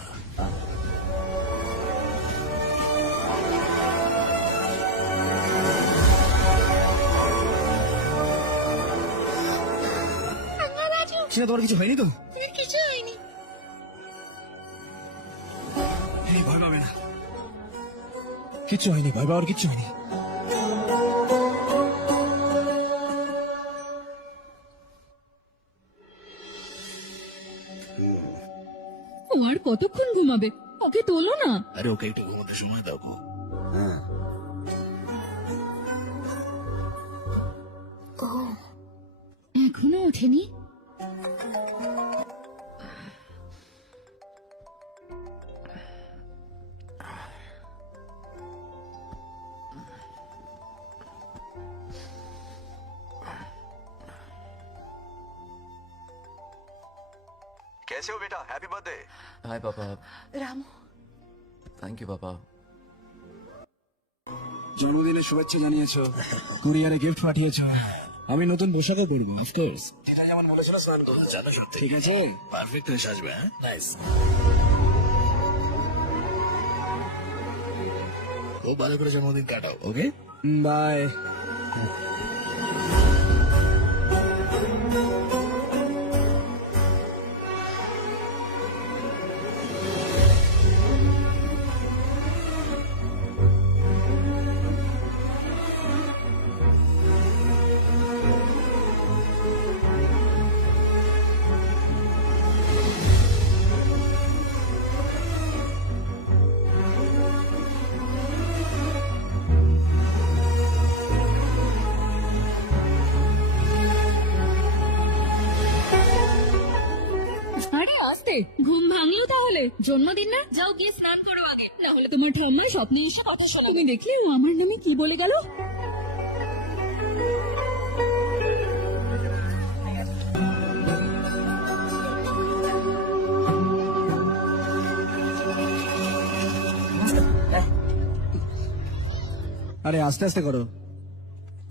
সেটা তোমার কিছু হয়নি তো? কিছু হয়নি। এই ভয় পাবে না, কিচ্ছু হয়নি, ভয় পাওয়ার কিচ্ছু হয়নি। ও আর কতক্ষণ ঘুমাবে? ওকে তোলো না। আরে ওকে একটু ঘুমোতে সময় দাও গো। এখনো ওঠেনি? कैसे हो बेटा? Happy birthday. हाय पापा। रामू थैंक यू पापा। জন্মদিনের শুভেচ্ছা জানিয়েছো, কুরিয়ারে গিফট পাঠিয়েছো, আমি নতুন পোশাকও করবো। অফকোর্স, যেটা যেমন বলেছিল স্নান করবো। জানো সত্যি ঠিক আছে, পারফেক্ট হয়ে সাজবে। হ্যাঁ, নাইস। খুব ভালো করে জন্মদিন কাটাও। ওকে, বাই। আরে আসতে, ঘুম ভাঙলো তাহলে? জন্মদিন না, যাও গিয়ে স্নান করো আগে, না হলে তোমার ঠাম্মা স্বপ্নে এসে কথা শোনা। তুমি দেখলে ও আমার নামে কি বলে গেল? আরে আস্তে আস্তে করো।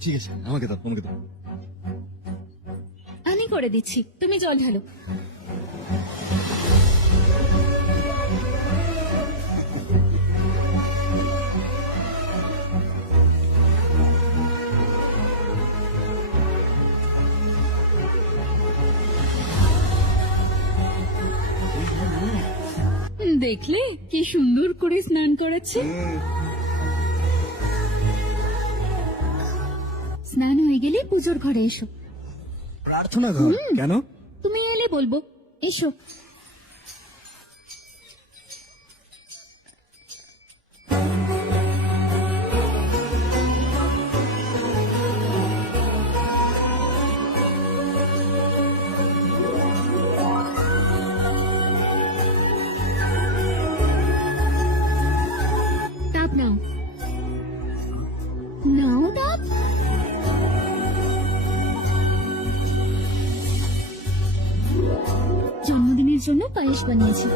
ঠিক আছে, আমাকে দাও, আমাকে দাও। আমি করে দিচ্ছি, তুমি জল ঢালো। দেখলে কি সুন্দর করে স্নান করাচ্ছে। স্নান হয়ে গেলে পুজোর ঘরে এসো। প্রার্থনা ঘর? কেন? তুমি এলে বলবো, এসো। তাপ নাও, নাও তাপ। জন্মদিনের জন্য পায়েস বানিয়েছি,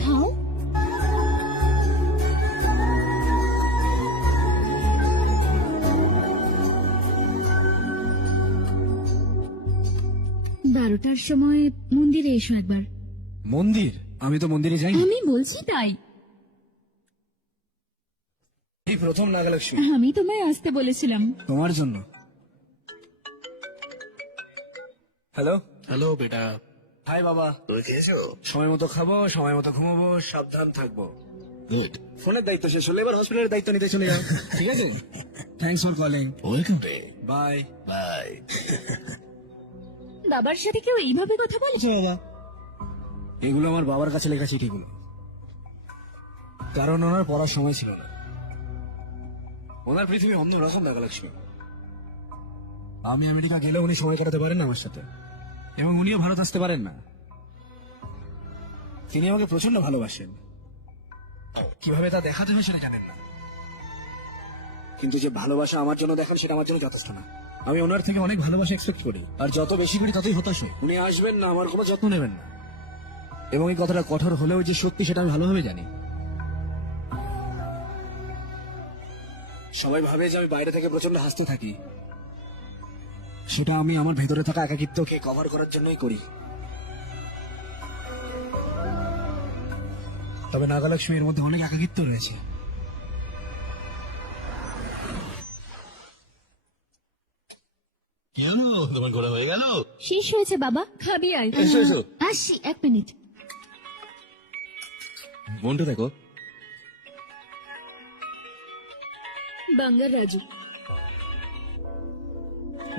খাও। বারোটার সময় মন্দিরে এসো একবার। মন্দির? আমি তো মন্দিরে যাই। আমি বলছি তাই। এই প্রথম নাগালক্ষ্মী, আমি তোমায় আসতে বলেছিলাম। তোমার জন্য। হ্যালো। হ্যালো বেটা। হাই বাবা। তুমি খেয়েছো? সময় মতো খাবো, সময় মতো ঘুমাবো, সাবধান থাকবো। গুড। ফোনের দায়িত্ব শেষ হলে এবার হসপিটালের দায়িত্ব নিতে চলে যাও। ঠিক আছে, থ্যাংকস ফর কলিং। ওয়েলকাম রে। Bye bye. বাবার সাথে কেউ এইভাবে কথা বলে? বাবা, এগুলো আমার বাবার কাছে লেখা চিঠিগুলো, কারণ ওনার পড়ার সময় ছিল না। ওনার পৃথিবী অন্যরকম নাগালক্ষ্মী। আমি আমেরিকা গেলে উনি সময় কাটাতে পারেন না আমার সাথে, এবং উনিও ভারত আসতে পারেন না। তিনি আমাকে প্রচন্ড ভালোবাসেন, কিভাবে তা দেখাতে হবে সেটা জানেন না। কিন্তু যে ভালোবাসা আমার জন্য দেখেন সেটা আমার জন্য যথেষ্ট না। আমি ওনার থেকে অনেক ভালোবাসা এক্সপেক্ট করি, আর যত বেশি করি ততই হতাশ হই। উনি আসবেন না, আমার কোনো যত্ন নেবেন না, এবং এই কথাটা কঠোর হলেও যে সত্যি সেটা আমি ভালোভাবে জানি। সবাই ভাবে যে আমি বাইরে থেকে প্রচন্ড হাসতে থাকি, সেটা আমি আমার ভেতরে থাকা একাকিত্বকে কভার করার জন্যই করি। তবে নাগালক্ষ্মীর মধ্যে অনেক একাকিত্ব রয়েছে। কি হলো তোমার ঘোরা হয়ে গেল? শেষ হয়েছে বাবা, খাবি আয়। এসো, এসো। আসছি, 1 মিনিট। ফোনটা দেখো। বাঙ্গার রাজু।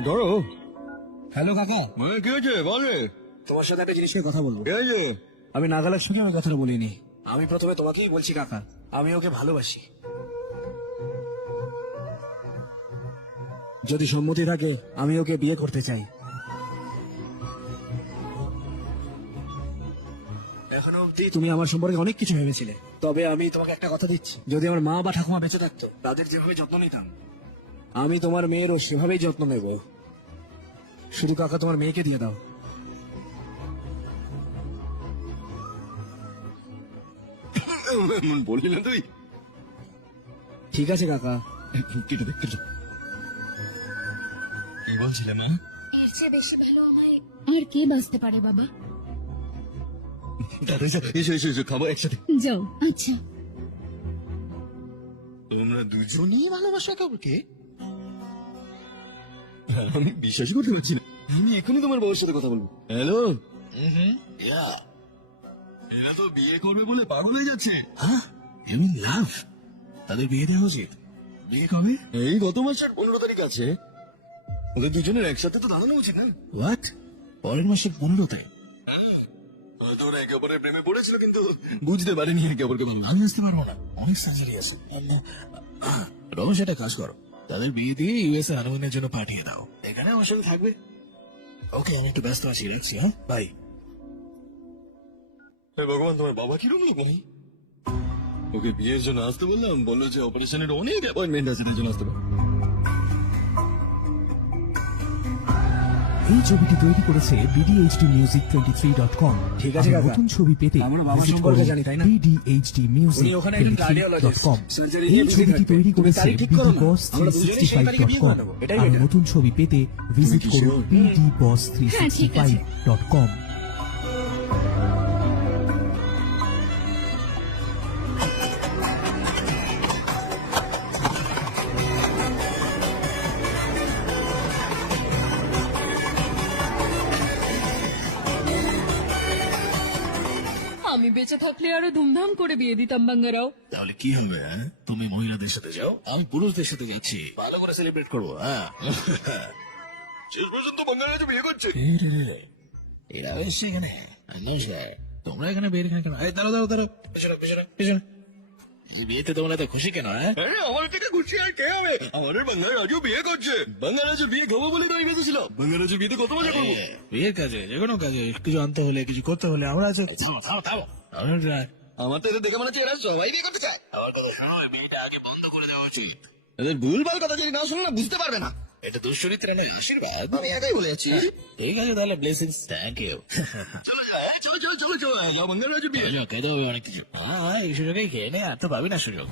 ধরো। হ্যালো কাকা, কি হয়েছে বল রে। তোমার সাথে একটা জিনিস নিয়ে কথা বলবো। কি হয়েছে? আমি নাগালের সঙ্গে ওই কথাটা বলিনি। আমি প্রথমে তোমাকেই বলছি কাকা, আমি ওকে ভালোবাসি। যদি সম্মতি থাকে আমি ওকে বিয়ে করতে চাই। এখনো অব্দি তুমি আমার সম্পর্কে অনেক কিছু ভেবেছিলে, তবে আমি তোমাকে একটা কথা দিচ্ছি, যদি আমার মা বা ঠাকুমা বেঁচে থাকতো তাদের যেভাবে যত্ন নিতাম আমি তোমার মেয়েরও সেভাবেই যত্ন নেব। শুধু কাকা তোমার মেয়েকে দিয়ে দাও। বললি না তুই? ঠিক আছে কাকা। কেটে দে, কেটে দে। কি বলছিলে মা? এর চেয়ে বেশি ভালো আমায় আর কে বাঁচতে পারে বাবা? দাদা এসো এসো এসো, খাবো একসাথে। যাও। আচ্ছা। তোমরা দুজনেই ভালোবাসা কাউকে? আমি বিশ্বাস করতে পারছি না। আমি এখনই তোমার বাবার সাথে কথা বলবো। হ্যালো। এরা তো বিয়ে করবে বলে পাগল হয়ে যাচ্ছে। হ্যাঁ, এমন লাভ। তাদের বিয়ে দেওয়া উচিত। বিয়ে কবে? এই গত মাসের 15 তারিখ আছে। ওদের দুজনের একসাথে তো দাঁড়ানো উচিত না? হোয়াট? পরের মাসের 15-তে? হয়তো ওরা একে অপরের প্রেমে পড়েছিল কিন্তু বুঝতে পারেনি একে অপরকে ভালো। আমি আসতে পারবো না, অনেক সার্জারি আছে। রমেশ একটা কাজ করো, তাদের বিয়ে দিয়ে ইউএসএ হানিমুনের জন্য পাঠিয়ে দাও। এখানে আমার সঙ্গে থাকবে। ওকে, আমি একটু ব্যস্ত আছি, রাখছি। হ্যাঁ, বাই। ভগবান, তোমার বাবা কিরকম লোক? ওকে বিয়ের জন্য আসতে বললাম, বললো যে অপারেশনের অনেক অ্যাপয়েন্টমেন্ট আছে, তার জন্য আসতে পারো। এই ছবিটি তৈরি করেছে bdhdmusic23.com। ঠিক আছে কাকা। নতুন ছবি পেতে আমার বাবা visit সম্পর্কে করুন জানি, তাই না? উনি ওখানে একজন cardiologist। bdhdmusic23.com। Surgery এই নিয়ে busy ছবিটি থাকবে। তৈরি তুমি করেছে তারিখ ঠিক করো না। আমরা দুজনেই সেই তারিখে বিয়ে করে bdboss365.com। নেবো। এটাই আর better। নতুন ছবি পেতে ভিজিট কি করুন sure? bdboss365.com। আমি বেঁচে থাকলে আরো ধুমধাম করে বিয়ে দিতাম বাঙ্গারাও। তাহলে কি হবে? হ্যাঁ, তুমি মহিলাদের সাথে যাও, আমি পুরুষদের সাথে যাচ্ছি। ভালো করে সেলিব্রেট করবো। হ্যাঁ, শেষ পর্যন্ত বাঙালিরা বিয়ে করছে। এরা এসছে এখানে। নমস্কার, তোমরা এখানে বিয়ের এখানে কেন? এই দাঁড়াও দাঁড়াও দাঁড়াও, পেছনে পেছনে পেছনে। এই বিয়েতে তোমরা এত খুশি কেন? হ্যাঁ, আমার থেকে খুশি আর কে হবে? আমাদের বাংলার রাজু বিয়ে করছে। বাংলার রাজু বিয়ে খাবো বলে গাড়ি বেঁচেছিল। বাংলার রাজু বিয়েতে কত মজা করবো। বিয়ের কাজে, যে কোনো কাজে কিছু আনতে হলে, কিছু করতে হলে আমরা আছি। থামো থামো থামো। আমার তো এদের দেখে মনে হচ্ছে এরা সবাই বিয়ে করতে চায়। আমার কথা শোনো, এই বিয়েটা আগে বন্ধ করে দেওয়া উচিত। এদের ভুলভাল কথা যদি না শুনে না বুঝতে পারবে না। এটা দুশ্চরিত্রা নয়, আশীর্বাদ। আমি একাই বলে যাচ্ছি। ঠিক আছে তাহলে, ব্লেসিংস। Thank you. চলো চলো চলো চলো, যাও বাংলার রাজু বিয়ে। খেতে হবে অনেক কিছু। হ্যাঁ, এই সুযোগেই খেয়ে নে, আর তো পাবি না সুযোগ।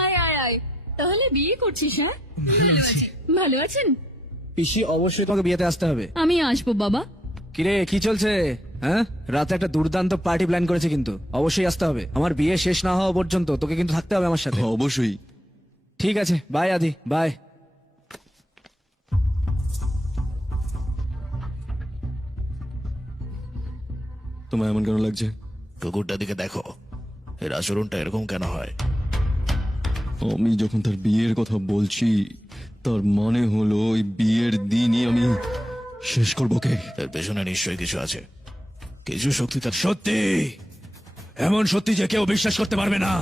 আয় আয় আয়, তাহলে বিয়ে করছিস? হ্যাঁ, ভালো আছেন? পিসি, অবশ্যই তোমাকে বিয়েতে আসতে হবে। আমি আসবো বাবা। কিরে, কি চলছে? হ্যাঁ, রাতে একটা দুর্দান্ত পার্টি প্ল্যান করেছে, কিন্তু অবশ্যই আসতে হবে। আমার বিয়ে শেষ না হওয়া পর্যন্ত তোকে কিন্তু থাকতে হবে আমার সাথে। অবশ্যই। ঠিক আছে, বাই আদি, বাই। তোমার এমন কেন লাগছে? কুকুরটার দিকে দেখো, এর আচরণটা এরকম কেন হয়? আমি যখন তার বিয়ের কথা বলছি তার মানে হলো ওই বিয়ের দিনই আমি শেষ করবো কে। এর পেছনে নিশ্চয়ই কিছু আছে, কিছু শক্তি তার। সত্যি, এমন সত্যি যে কেউ বিশ্বাস করতে পারবে না।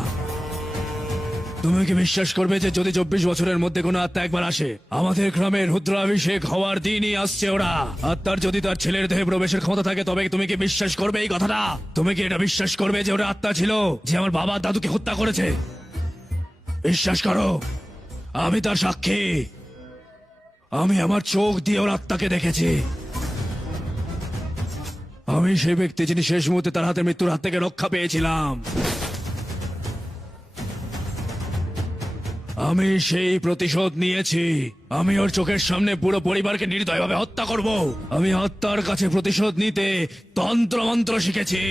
তুমি কি বিশ্বাস করবে যে যদি 24 বছরের মধ্যে কোনো আত্মা একবার আসে, আমাদের গ্রামের রুদ্রাভিষেক হওয়ার দিনই আসছে ওরা। আত্মার যদি তার ছেলের দেহে প্রবেশের ক্ষমতা থাকে, তবে তুমি কি বিশ্বাস করবে এই কথাটা? তুমি কি এটা বিশ্বাস করবে যে ওরা আত্মা ছিল, যে আমার বাবা দাদুকে হত্যা করেছে? বিশ্বাস করো, আমি তার সাক্ষী। আমি আমার চোখ দিয়ে ওর আত্মাকে দেখেছি। আমি সেই ব্যক্তি যিনি শেষ মুহূর্তে তার হাতে মৃত্যুর হাত থেকে রক্ষা পেয়েছিলাম। আমি সেই প্রতিশোধ নিয়েছি। আমি ওর চোখের সামনে পুরো পরিবারকে নির্দয়ভাবে হত্যা করব। আমি আত্মার কাছে প্রতিশোধ নিতে তন্ত্র মন্ত্র শিখেছি।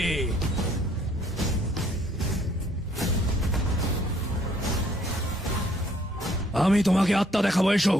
আমি তোমাকে আত্মা দেখাবো, এসো।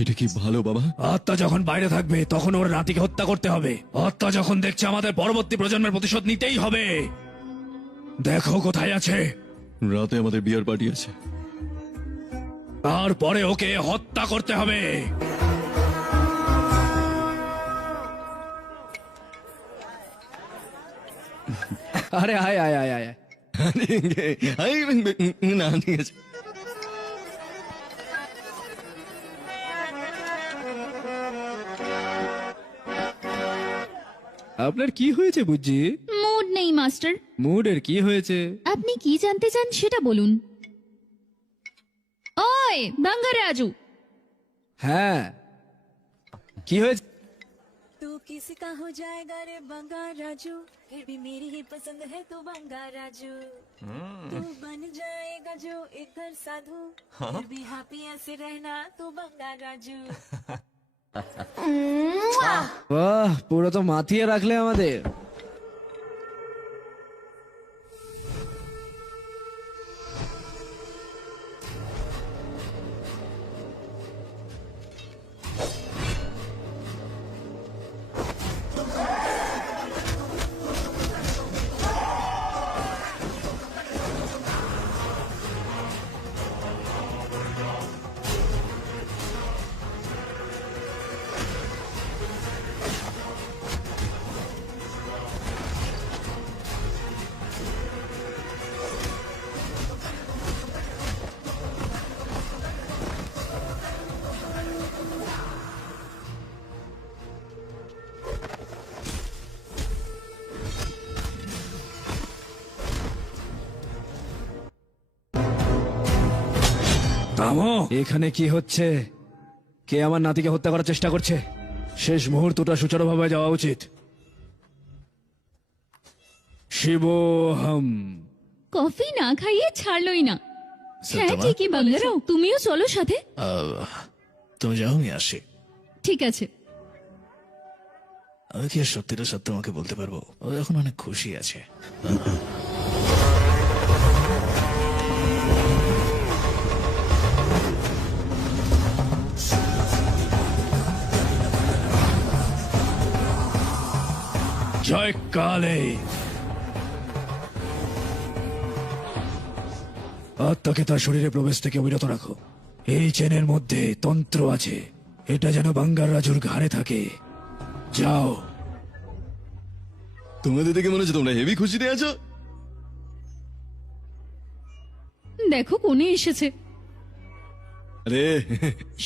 এটা কি ভালো বাবা? আত্মা যখন বাইরে থাকবে তখন ওর নাতিকে হত্যা করতে হবে। আত্মা যখন দেখছে আমাদের পরবর্তী প্রজন্মের প্রতিশোধ নিতেই হবে, দেখো কোথায় আছে। রাতে আমাদের বিয়ার পার্টি আছে। তারপরে ওকে হত্যা করতে হবে। আরে আয় আয় আয় আয় না, ঠিক আছে। আপনার কি হয়েছে বুঝছি? মুড নেই মাস্টার। মুডের কি হয়েছে? আপনি কি জানতে চান সেটা বলুন। ওই বাঙ্গা রাজু, হ্যাঁ, কি হয়েছে? तू किसी का हो जाएगा रे बंगा राजू, फिर भी मेरी ही पसंद है तू बंगा राजू। तू बन जाएगा जो एक घर साधु, फिर भी हैप्पी ऐसे रहना तू बंगा राजू। বাহ, পুরো তো মাতিয়ে রাখলে আমাদের। থামো, এখানে কি হচ্ছে? কে আমার নাতিকে হত্যা করার চেষ্টা করছে? শেষ মুহূর্তটা সুচারুভাবে যাওয়া উচিত। শিবোহম। কফি না খাইয়ে ছাড়লই না। হ্যাঁ সত্যমা? ঠিকই বাঙ্গারাও, তুমিও চলো সাথে। তুমি যাও, আমি আসি। ঠিক আছে। আমি কি আর সত্যিটা সত্য তোমাকে বলতে পারবো? ও এখন অনেক খুশি আছে। জয় কালে। আত্মাকে তার শরীরে প্রবেশ থেকে বিরত রাখো। এই চেনের মধ্যে তন্ত্র আছে, এটা যেন বাঙ্গার রাজুর ঘাড়ে থাকে। যাও। তোমাদের দেখে মনে হচ্ছে তোমরা হেভি খুশিতে আছো। দেখো কোনে এসেছে। আরে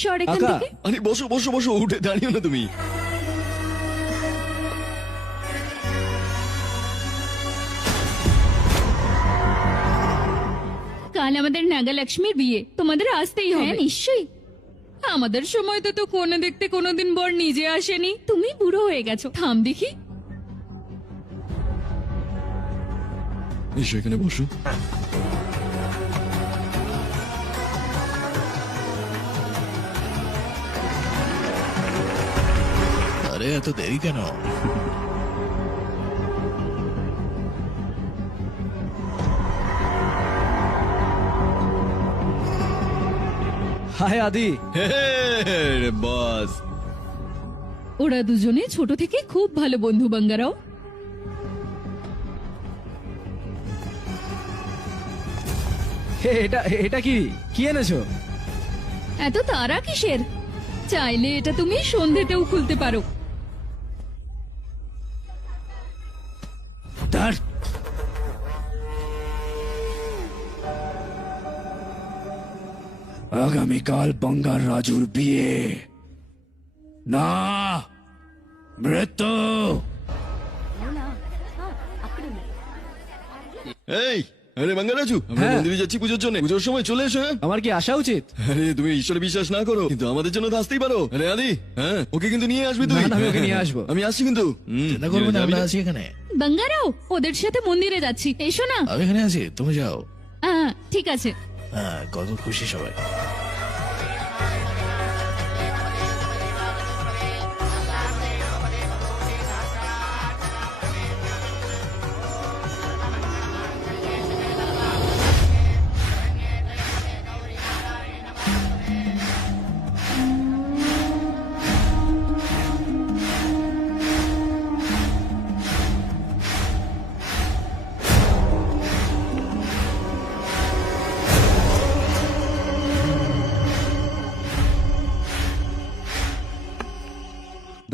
সর এখান আকা, থেকে। আরে বসো বসো বসো, উঠে দাঁড়িও না তুমি। কাল আমাদের নাগালক্ষ্মীর বিয়ে, তোমাদের আসতেই হবে। হ্যাঁ নিশ্চয়ই। আমাদের সময় তো কোনে দেখতে কোনোদিন বর নিজে আসেনি। তুমি বুড়ো হয়ে গেছো। থাম দেখি। এসে এখানে বসো। আরে এত দেরি কেন? হায় আদি। বস, ওরা দুজনে ছোট থেকে খুব ভালো বন্ধু বাঙ্গারাও। এটা এটা কি কি এনেছো? এত তারা কিসের? চাইলে এটা তুমি সন্ধেতেও খুলতে পারো। তার আগামীকাল বাঙ্গার রাজুর বিয়ে। না, মৃত্যু। এই আরে বাঙ্গারাজু, আমরা হ্যাঁ। মন্দিরে যাচ্ছি পুজোর জন্য। পুজোর সময় চলে এসো। হ্যাঁ, আমার কি আসা উচিত? আরে তুমি ঈশ্বরে বিশ্বাস না করো, কিন্তু আমাদের জন্য তো আসতেই পারো। আরে আদি, হ্যাঁ ওকে কিন্তু নিয়ে আসবি তুই। না, না, আমি ওকে নিয়ে আসবো। আমি আসছি কিন্তু। চিন্তা করবে না, আমরা আছি এখানে। বাঙ্গারাও, ওদের সাথে মন্দিরে যাচ্ছি, এসো না। আমি এখানে আছি, তুমি যাও। ঠিক আছে। হ্যাঁ, কত খুশি সবাই।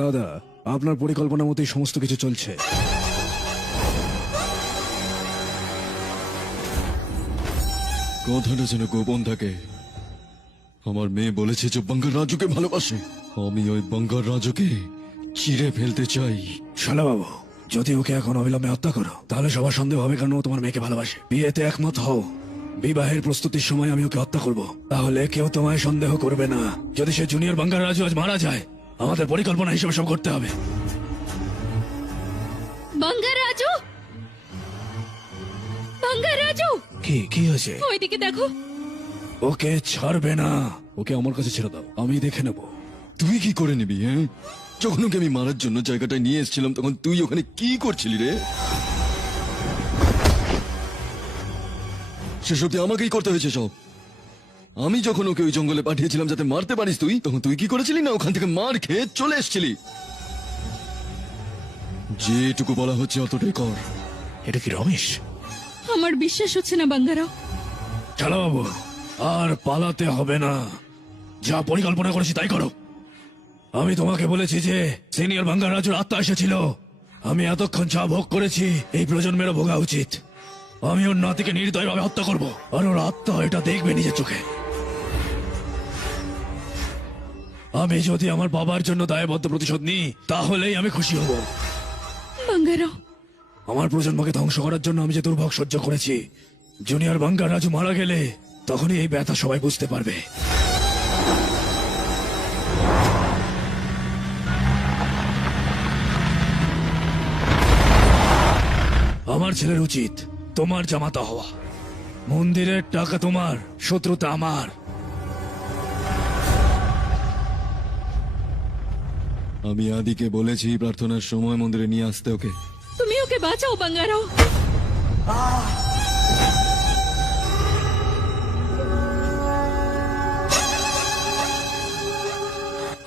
দাদা, আপনার পরিকল্পনা মতোই সমস্ত কিছু চলছে। কথাটা যেন গোপন থাকে। আমার মেয়ে বলেছে যে বাঙ্গার রাজুকে ভালোবাসে। আমি ওই বাঙ্গার রাজুকে চিড়ে ফেলতে চাই। শালা বাবু, যদি ওকে এখন অবিলম্বে হত্যা করো তাহলে সবার সন্দেহ হবে কারণ ও তোমার মেয়েকে ভালোবাসে। বিয়েতে একমত হও, বিবাহের প্রস্তুতির সময় আমি ওকে হত্যা করব, তাহলে কেউ তোমায় সন্দেহ করবে না। যদি সে জুনিয়র বাঙ্গার রাজু আজ মারা যায়, আমাদের পরিকল্পনা হিসেবে সব করতে হবে। বাঙ্গারাজু, বাঙ্গারাজু, কি কি হয়েছে? ওইদিকে দেখো। ওকে ছাড়বে না, ওকে আমার কাছে ছেড়ে দাও, আমি দেখে নেব। তুই কি করে নিবি? হ্যাঁ, যখন ওকে আমি মারার জন্য জায়গাটায় নিয়ে এসেছিলাম তখন তুই ওখানে কি করছিলি রে? সেসব তুই আমাকেই করতে হয়েছে সব। আমি যখন ওকে ওই জঙ্গলে পাঠিয়েছিলাম যাতে মারতে পারিস তুই, তখন তুই কি করেছিলি না ওখান থেকে মার খেয়ে চলে এসেছিলি। যেটুকু বলা হচ্ছে অতটাই কর। এটা কি রমেশ? আমার বিশ্বাস হচ্ছে না বাঙ্গারাও। চলো বাবু, আর পালাতে হবে না, যা পরিকল্পনা করেছি তাই করো। আমি তোমাকে বলেছি যে সিনিয়র বাঙ্গার রাজুর আত্মা এসেছিল। আমি এতক্ষণ যা ভোগ করেছি এই প্রজন্মেরও ভোগা উচিত। আমি ওর নাতিকে নির্দয়ভাবে হত্যা করব, আর ওর আত্মা এটা দেখবে নিজের চোখে। আমি যদি আমার বাবার জন্য দায়বদ্ধ প্রতিশোধ নিই তাহলেই আমি খুশি হব। বাঙ্গারাও, আমার প্রজন্মকে ধ্বংস করার জন্য আমি যে দুর্ভোগ সহ্য করেছি, জুনিয়র বাঙ্গার রাজু মারা গেলে তখনই এই ব্যথা সবাই বুঝতে পারবে। আমার ছেলের উচিত তোমার জামাতা হওয়া। মন্দিরের টাকা তোমার, শত্রুতা আমার। আমি আদিকে বলেছি প্রার্থনার সময় মন্দিরে নিয়ে আসতে ওকে। তুমি ওকে বাঁচাও বাঙ্গারাও।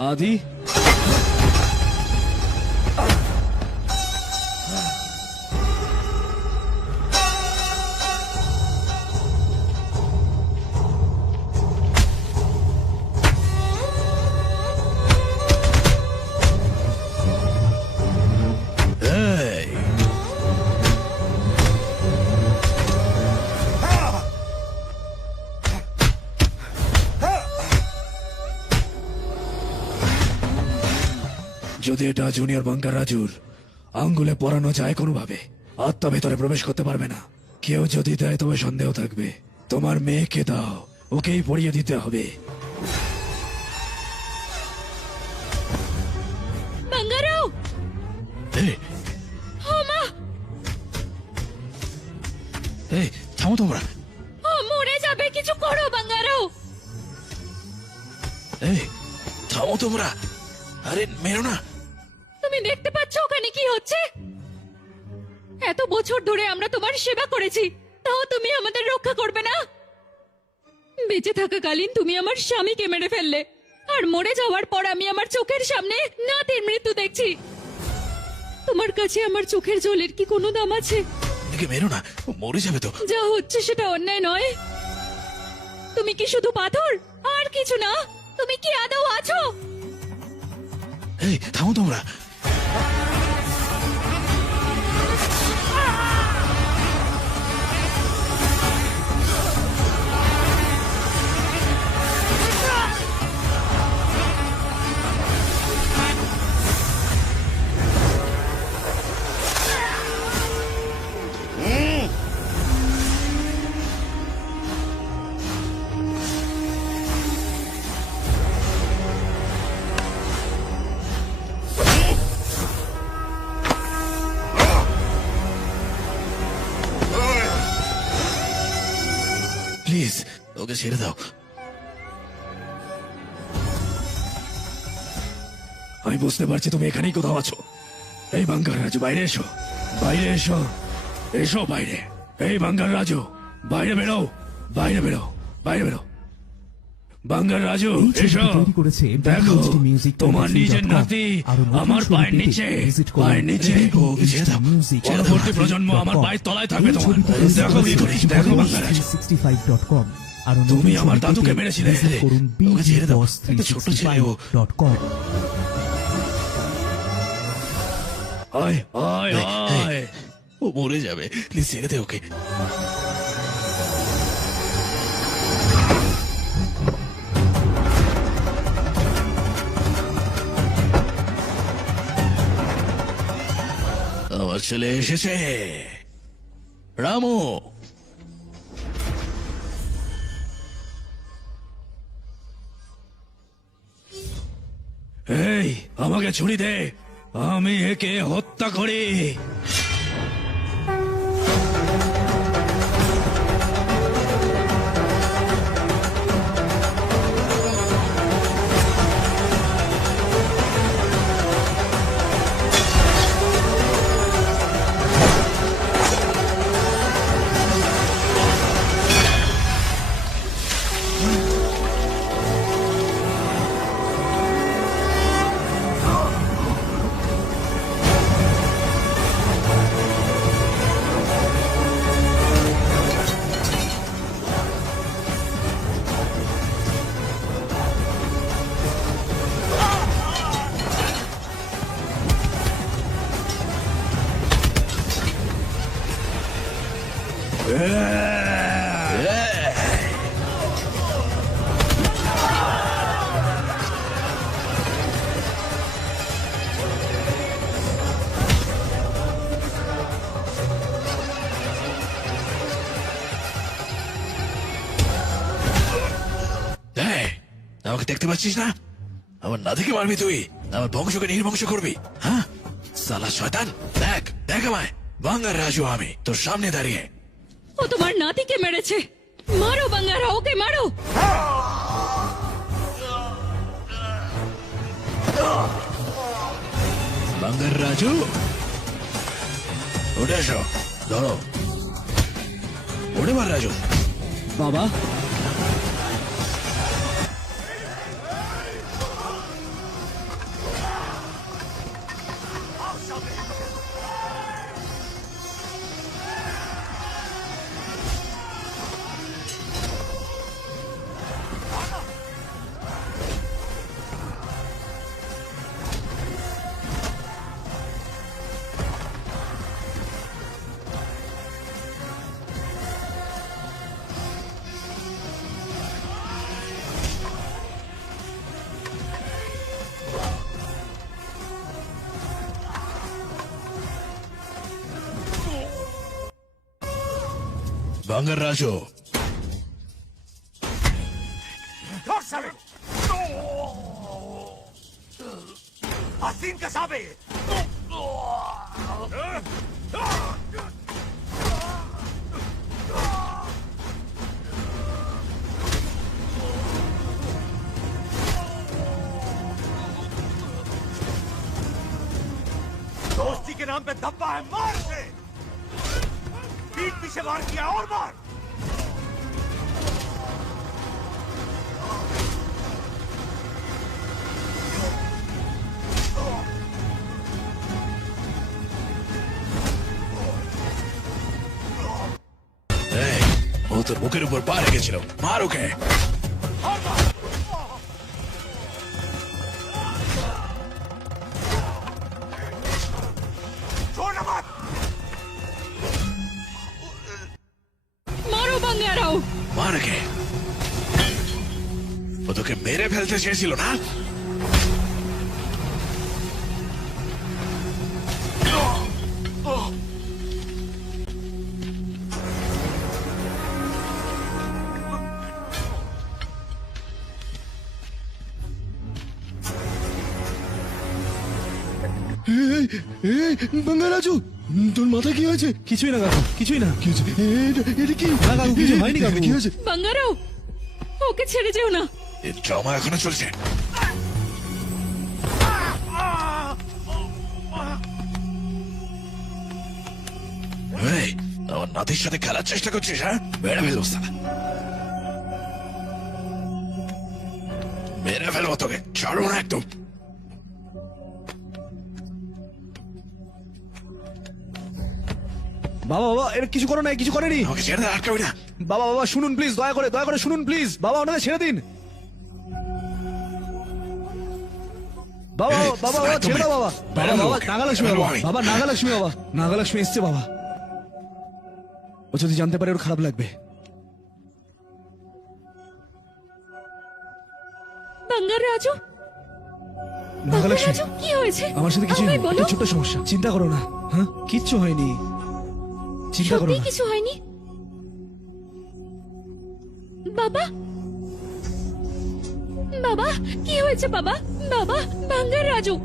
আদি, এই, যদি এটা জুনিয়র বাঙ্গার রাজুর আঙ্গুলে পরানো যায় কোনোভাবে, আত্মা ভেতরে প্রবেশ করতে পারবে না। কেউ যদি দেয় তবে সন্দেহ থাকবে। তোমার মেয়েকে দাও, ওকেই পড়িয়ে দিতে হবে। বাঙ্গারাও, এই, ও মা, এই থামো তোমরা। ও মরে যাবে, কিছু করো বাঙ্গারাও। এই থামো তোমরা, আরে মেরো না। তুমি দেখতে পাচ্ছ ওখানে কি হচ্ছে? এত বছর ধরে আমরা তোমার সেবা করেছি, তাও তুমি আমাদের রক্ষা করবে না? বেঁচে থাকাকালীন তুমি আমার স্বামীকে মেরে ফেললে, আর মরে যাওয়ার পর আমি আমার চোখের সামনে নাতির মৃত্যু দেখছি। তোমার কাছে আমার চোখের জলের কি কোনো দাম আছে? একে মেরো না, ও মরে যাবে তো। যা হচ্ছে সেটা অন্যায় নয়। তুমি কি শুধু পাথর আর কিছু না? তুমি কি আদৌ আছো? এই থামো তোমরা। প্লিজ ওকে ছেড়ে দাও। আমি বুঝতে পারছি তুমি এখানেই কোথাও আছো। এই বাঙ্গার রাজু, বাইরে এসো, বাইরে এসো, এসো বাইরে। এই বাঙ্গার রাজু, বাইরে বেরো, বাইরে বেরো, বাইরে বেরো। বাঙ্গার রাজু এই ছবিটি এসো, তৈরি করেছে দেখো BHD Music তোমার 23.com নিজের নাতি আর নতুন আমার ছবি পায়ের পেতে নিচে, visit করুন পায়ের নিচে। BHD ছেড়ে দাও, Music পরবর্তী প্রজন্ম আমার 23.com পায়ের তলায় থাকবে এই তোমার। ছবিটি তৈরি দেখো কি করি, করেছে দেখো বাঙ্গার রাজু। 365.com আর নতুন তুমি আমার ছবি দাদুকে পেতে মেরেছিলে। visit করুন ওকে ছেড়ে দাও, একটা ছোট ছেলে ও। BHD365.com। আয় আয় আয়। ও মরে যাবে, প্লিজ ছেড়ে দে ওকে। আমার ছেলে এসেছে, রামু। এই আমাকে ছুরি দে, আমি একে হত্যা করি। আমাকে দেখতে পাচ্ছিস না? আমার নাতিকে মারবি তুই, আমার বংশকে নির্বংশ করবি, হ্যাঁ? সালা শয়তান, দেখ দেখ আমায়, বাঙ্গার রাজু আমি তোর সামনে দাঁড়িয়ে। ও তোমার নাতিকে মেরেছে, মারো বাঙ্গারা, ওকে মারো। বাঙ্গার রাজু, উঠে এসো, ধরো, উঠে মার রাজু। বাবা, bunker Raju, Asin ka sabi! नाम पे धब्बा है, मार से। पीठ पीछे वार किया, और मार। ও তোর বুকের উপর পা রেখেছিল, মার ওকে। মারো বাঙ্গারাও। মার ওকে। ও তোকে মেরে ফেলতে চেয়েছিল না? বাঙ্গারাজু, তোর মাথায় কি হয়েছে? কিছুই না কাকু, কিছুই না। কি হয়েছে? এটা কি? না কাকু, কিছু হয়নি কাকু। কি হয়েছে? বাঙ্গারাও, ওকে ছেড়ে যেও না। এর ড্রামা এখনো চলছে। এই, আমার নাতির সাথে খেলার চেষ্টা করছিস? হ্যাঁ, মেরে ফেলবো সালা, মেরে ফেলবো তোকে, ছাড়বো না একদম। বাবা বাবা, এর কিছু করো না, কিছু করেনি। আমাকে ছেড়ে দে, আটকাবি না। বাবা বাবা শুনুন প্লিজ, দয়া করে শুনুন প্লিজ। বাবা ওনাকে ছেড়ে দিন। বাবা বাবা বাবা, ছেড়ে দাও বাবা। বাবা বাবা, নাগালক্ষ্মী বাবা, বাবা নাগালক্ষ্মী বাবা, নাগালক্ষ্মী এসছে বাবা। ও যদি জানতে পারে ওর খারাপ লাগবে। বাঙ্গারাজু, নাগালক্ষ্মী, বাঙ্গারাজু, কি হয়েছে? আমার সাথে কিছু আমায় বলো। ছোট্ট সমস্যা, চিন্তা করো না। হ্যাঁ, কিচ্ছু হয়নি, চিন্তা করো সত্যি না। কিছু হয়নি? বাবা, বাবা, কি হয়েছে বাবা? বাবা, বাঙ্গারাজু,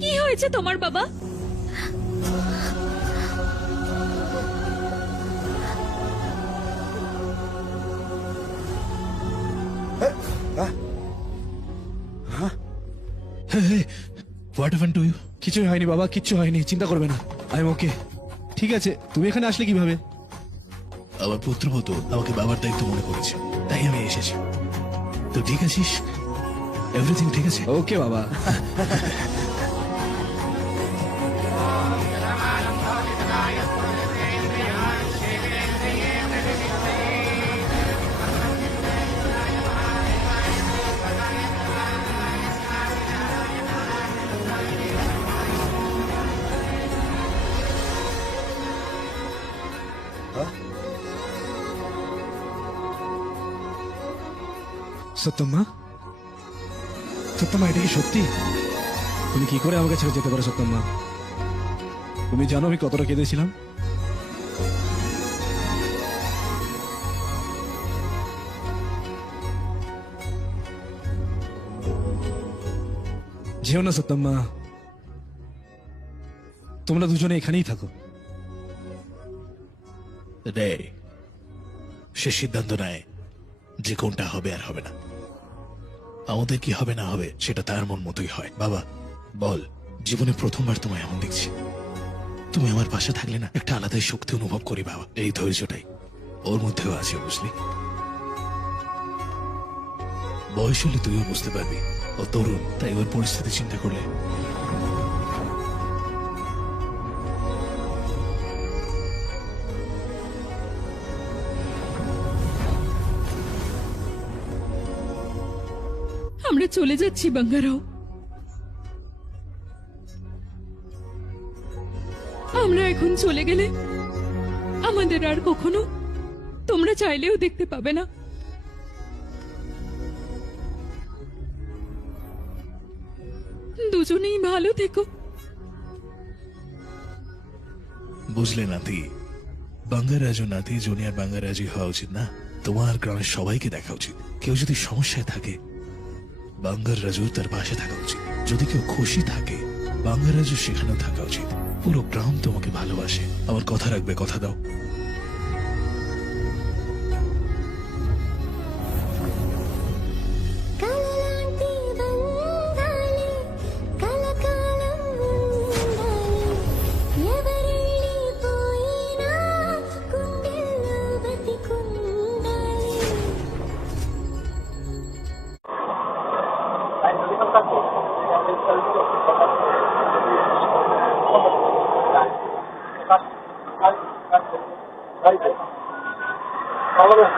কি হয়েছে তোমার বাবা? What happened to you? কিছুই হয়নি বাবা, কিচ্ছু হয়নি, চিন্তা করবে না। I am okay. ঠিক আছে, তুমি এখানে আসলে কিভাবে? আমার পুত্রবধূ আমাকে বাবার দায়িত্ব মনে করেছে, তাই আমি এসেছি। তো ঠিক আছিস? এভরিথিং ঠিক আছে? ওকে বাবা। সত্যম্মা, সত্যম্মা, এটা কি সত্যি? তুমি কি করে আমাকে ছেড়ে যেতে পারো সত্যম্মা? তুমি জানো আমি কতটা কেঁদেছিলাম? যেও না সত্যম্মা, তোমরা দুজনে এখানেই থাকো। রে, সে সিদ্ধান্ত নেয় যে কোনটা হবে আর হবে না। আমাদের কি হবে না হবে সেটা তার মন মতোই হয়। বাবা বল, জীবনে প্রথমবার তোমায় এমন দেখছি। তুমি আমার পাশে থাকলে না একটা আলাদাই শক্তি অনুভব করি বাবা। এই ধৈর্যটাই ওর মধ্যেও আছে, বুঝলি? বয়স হলে তুইও বুঝতে পারবি, ও তরুণ, তাই ওর পরিস্থিতি চিন্তা করলে আমরা চলে যাচ্ছি বাঙ্গারাও। আমরা এখন চলে গেলে আমাদের আর কখনো তোমরা চাইলেও দেখতে পাবে না। দুজনেই ভালো থেকো। বুঝলে নাতি, বাঙ্গারাজু নাতি জুনিয়র বাঙ্গারাজি হওয়া উচিত না? তোমার গ্রামের সবাইকে দেখা উচিত। কেউ যদি সমস্যায় থাকে, বাঙ্গারাজু তার পাশে থাকা উচিত। যদি কেউ খুশি থাকে, বাঙ্গারাজু সেখানেও থাকা উচিত। পুরো গ্রাম তোমাকে ভালোবাসে। আমার কথা রাখবে, কথা দাও। Yeah. तुम्हारे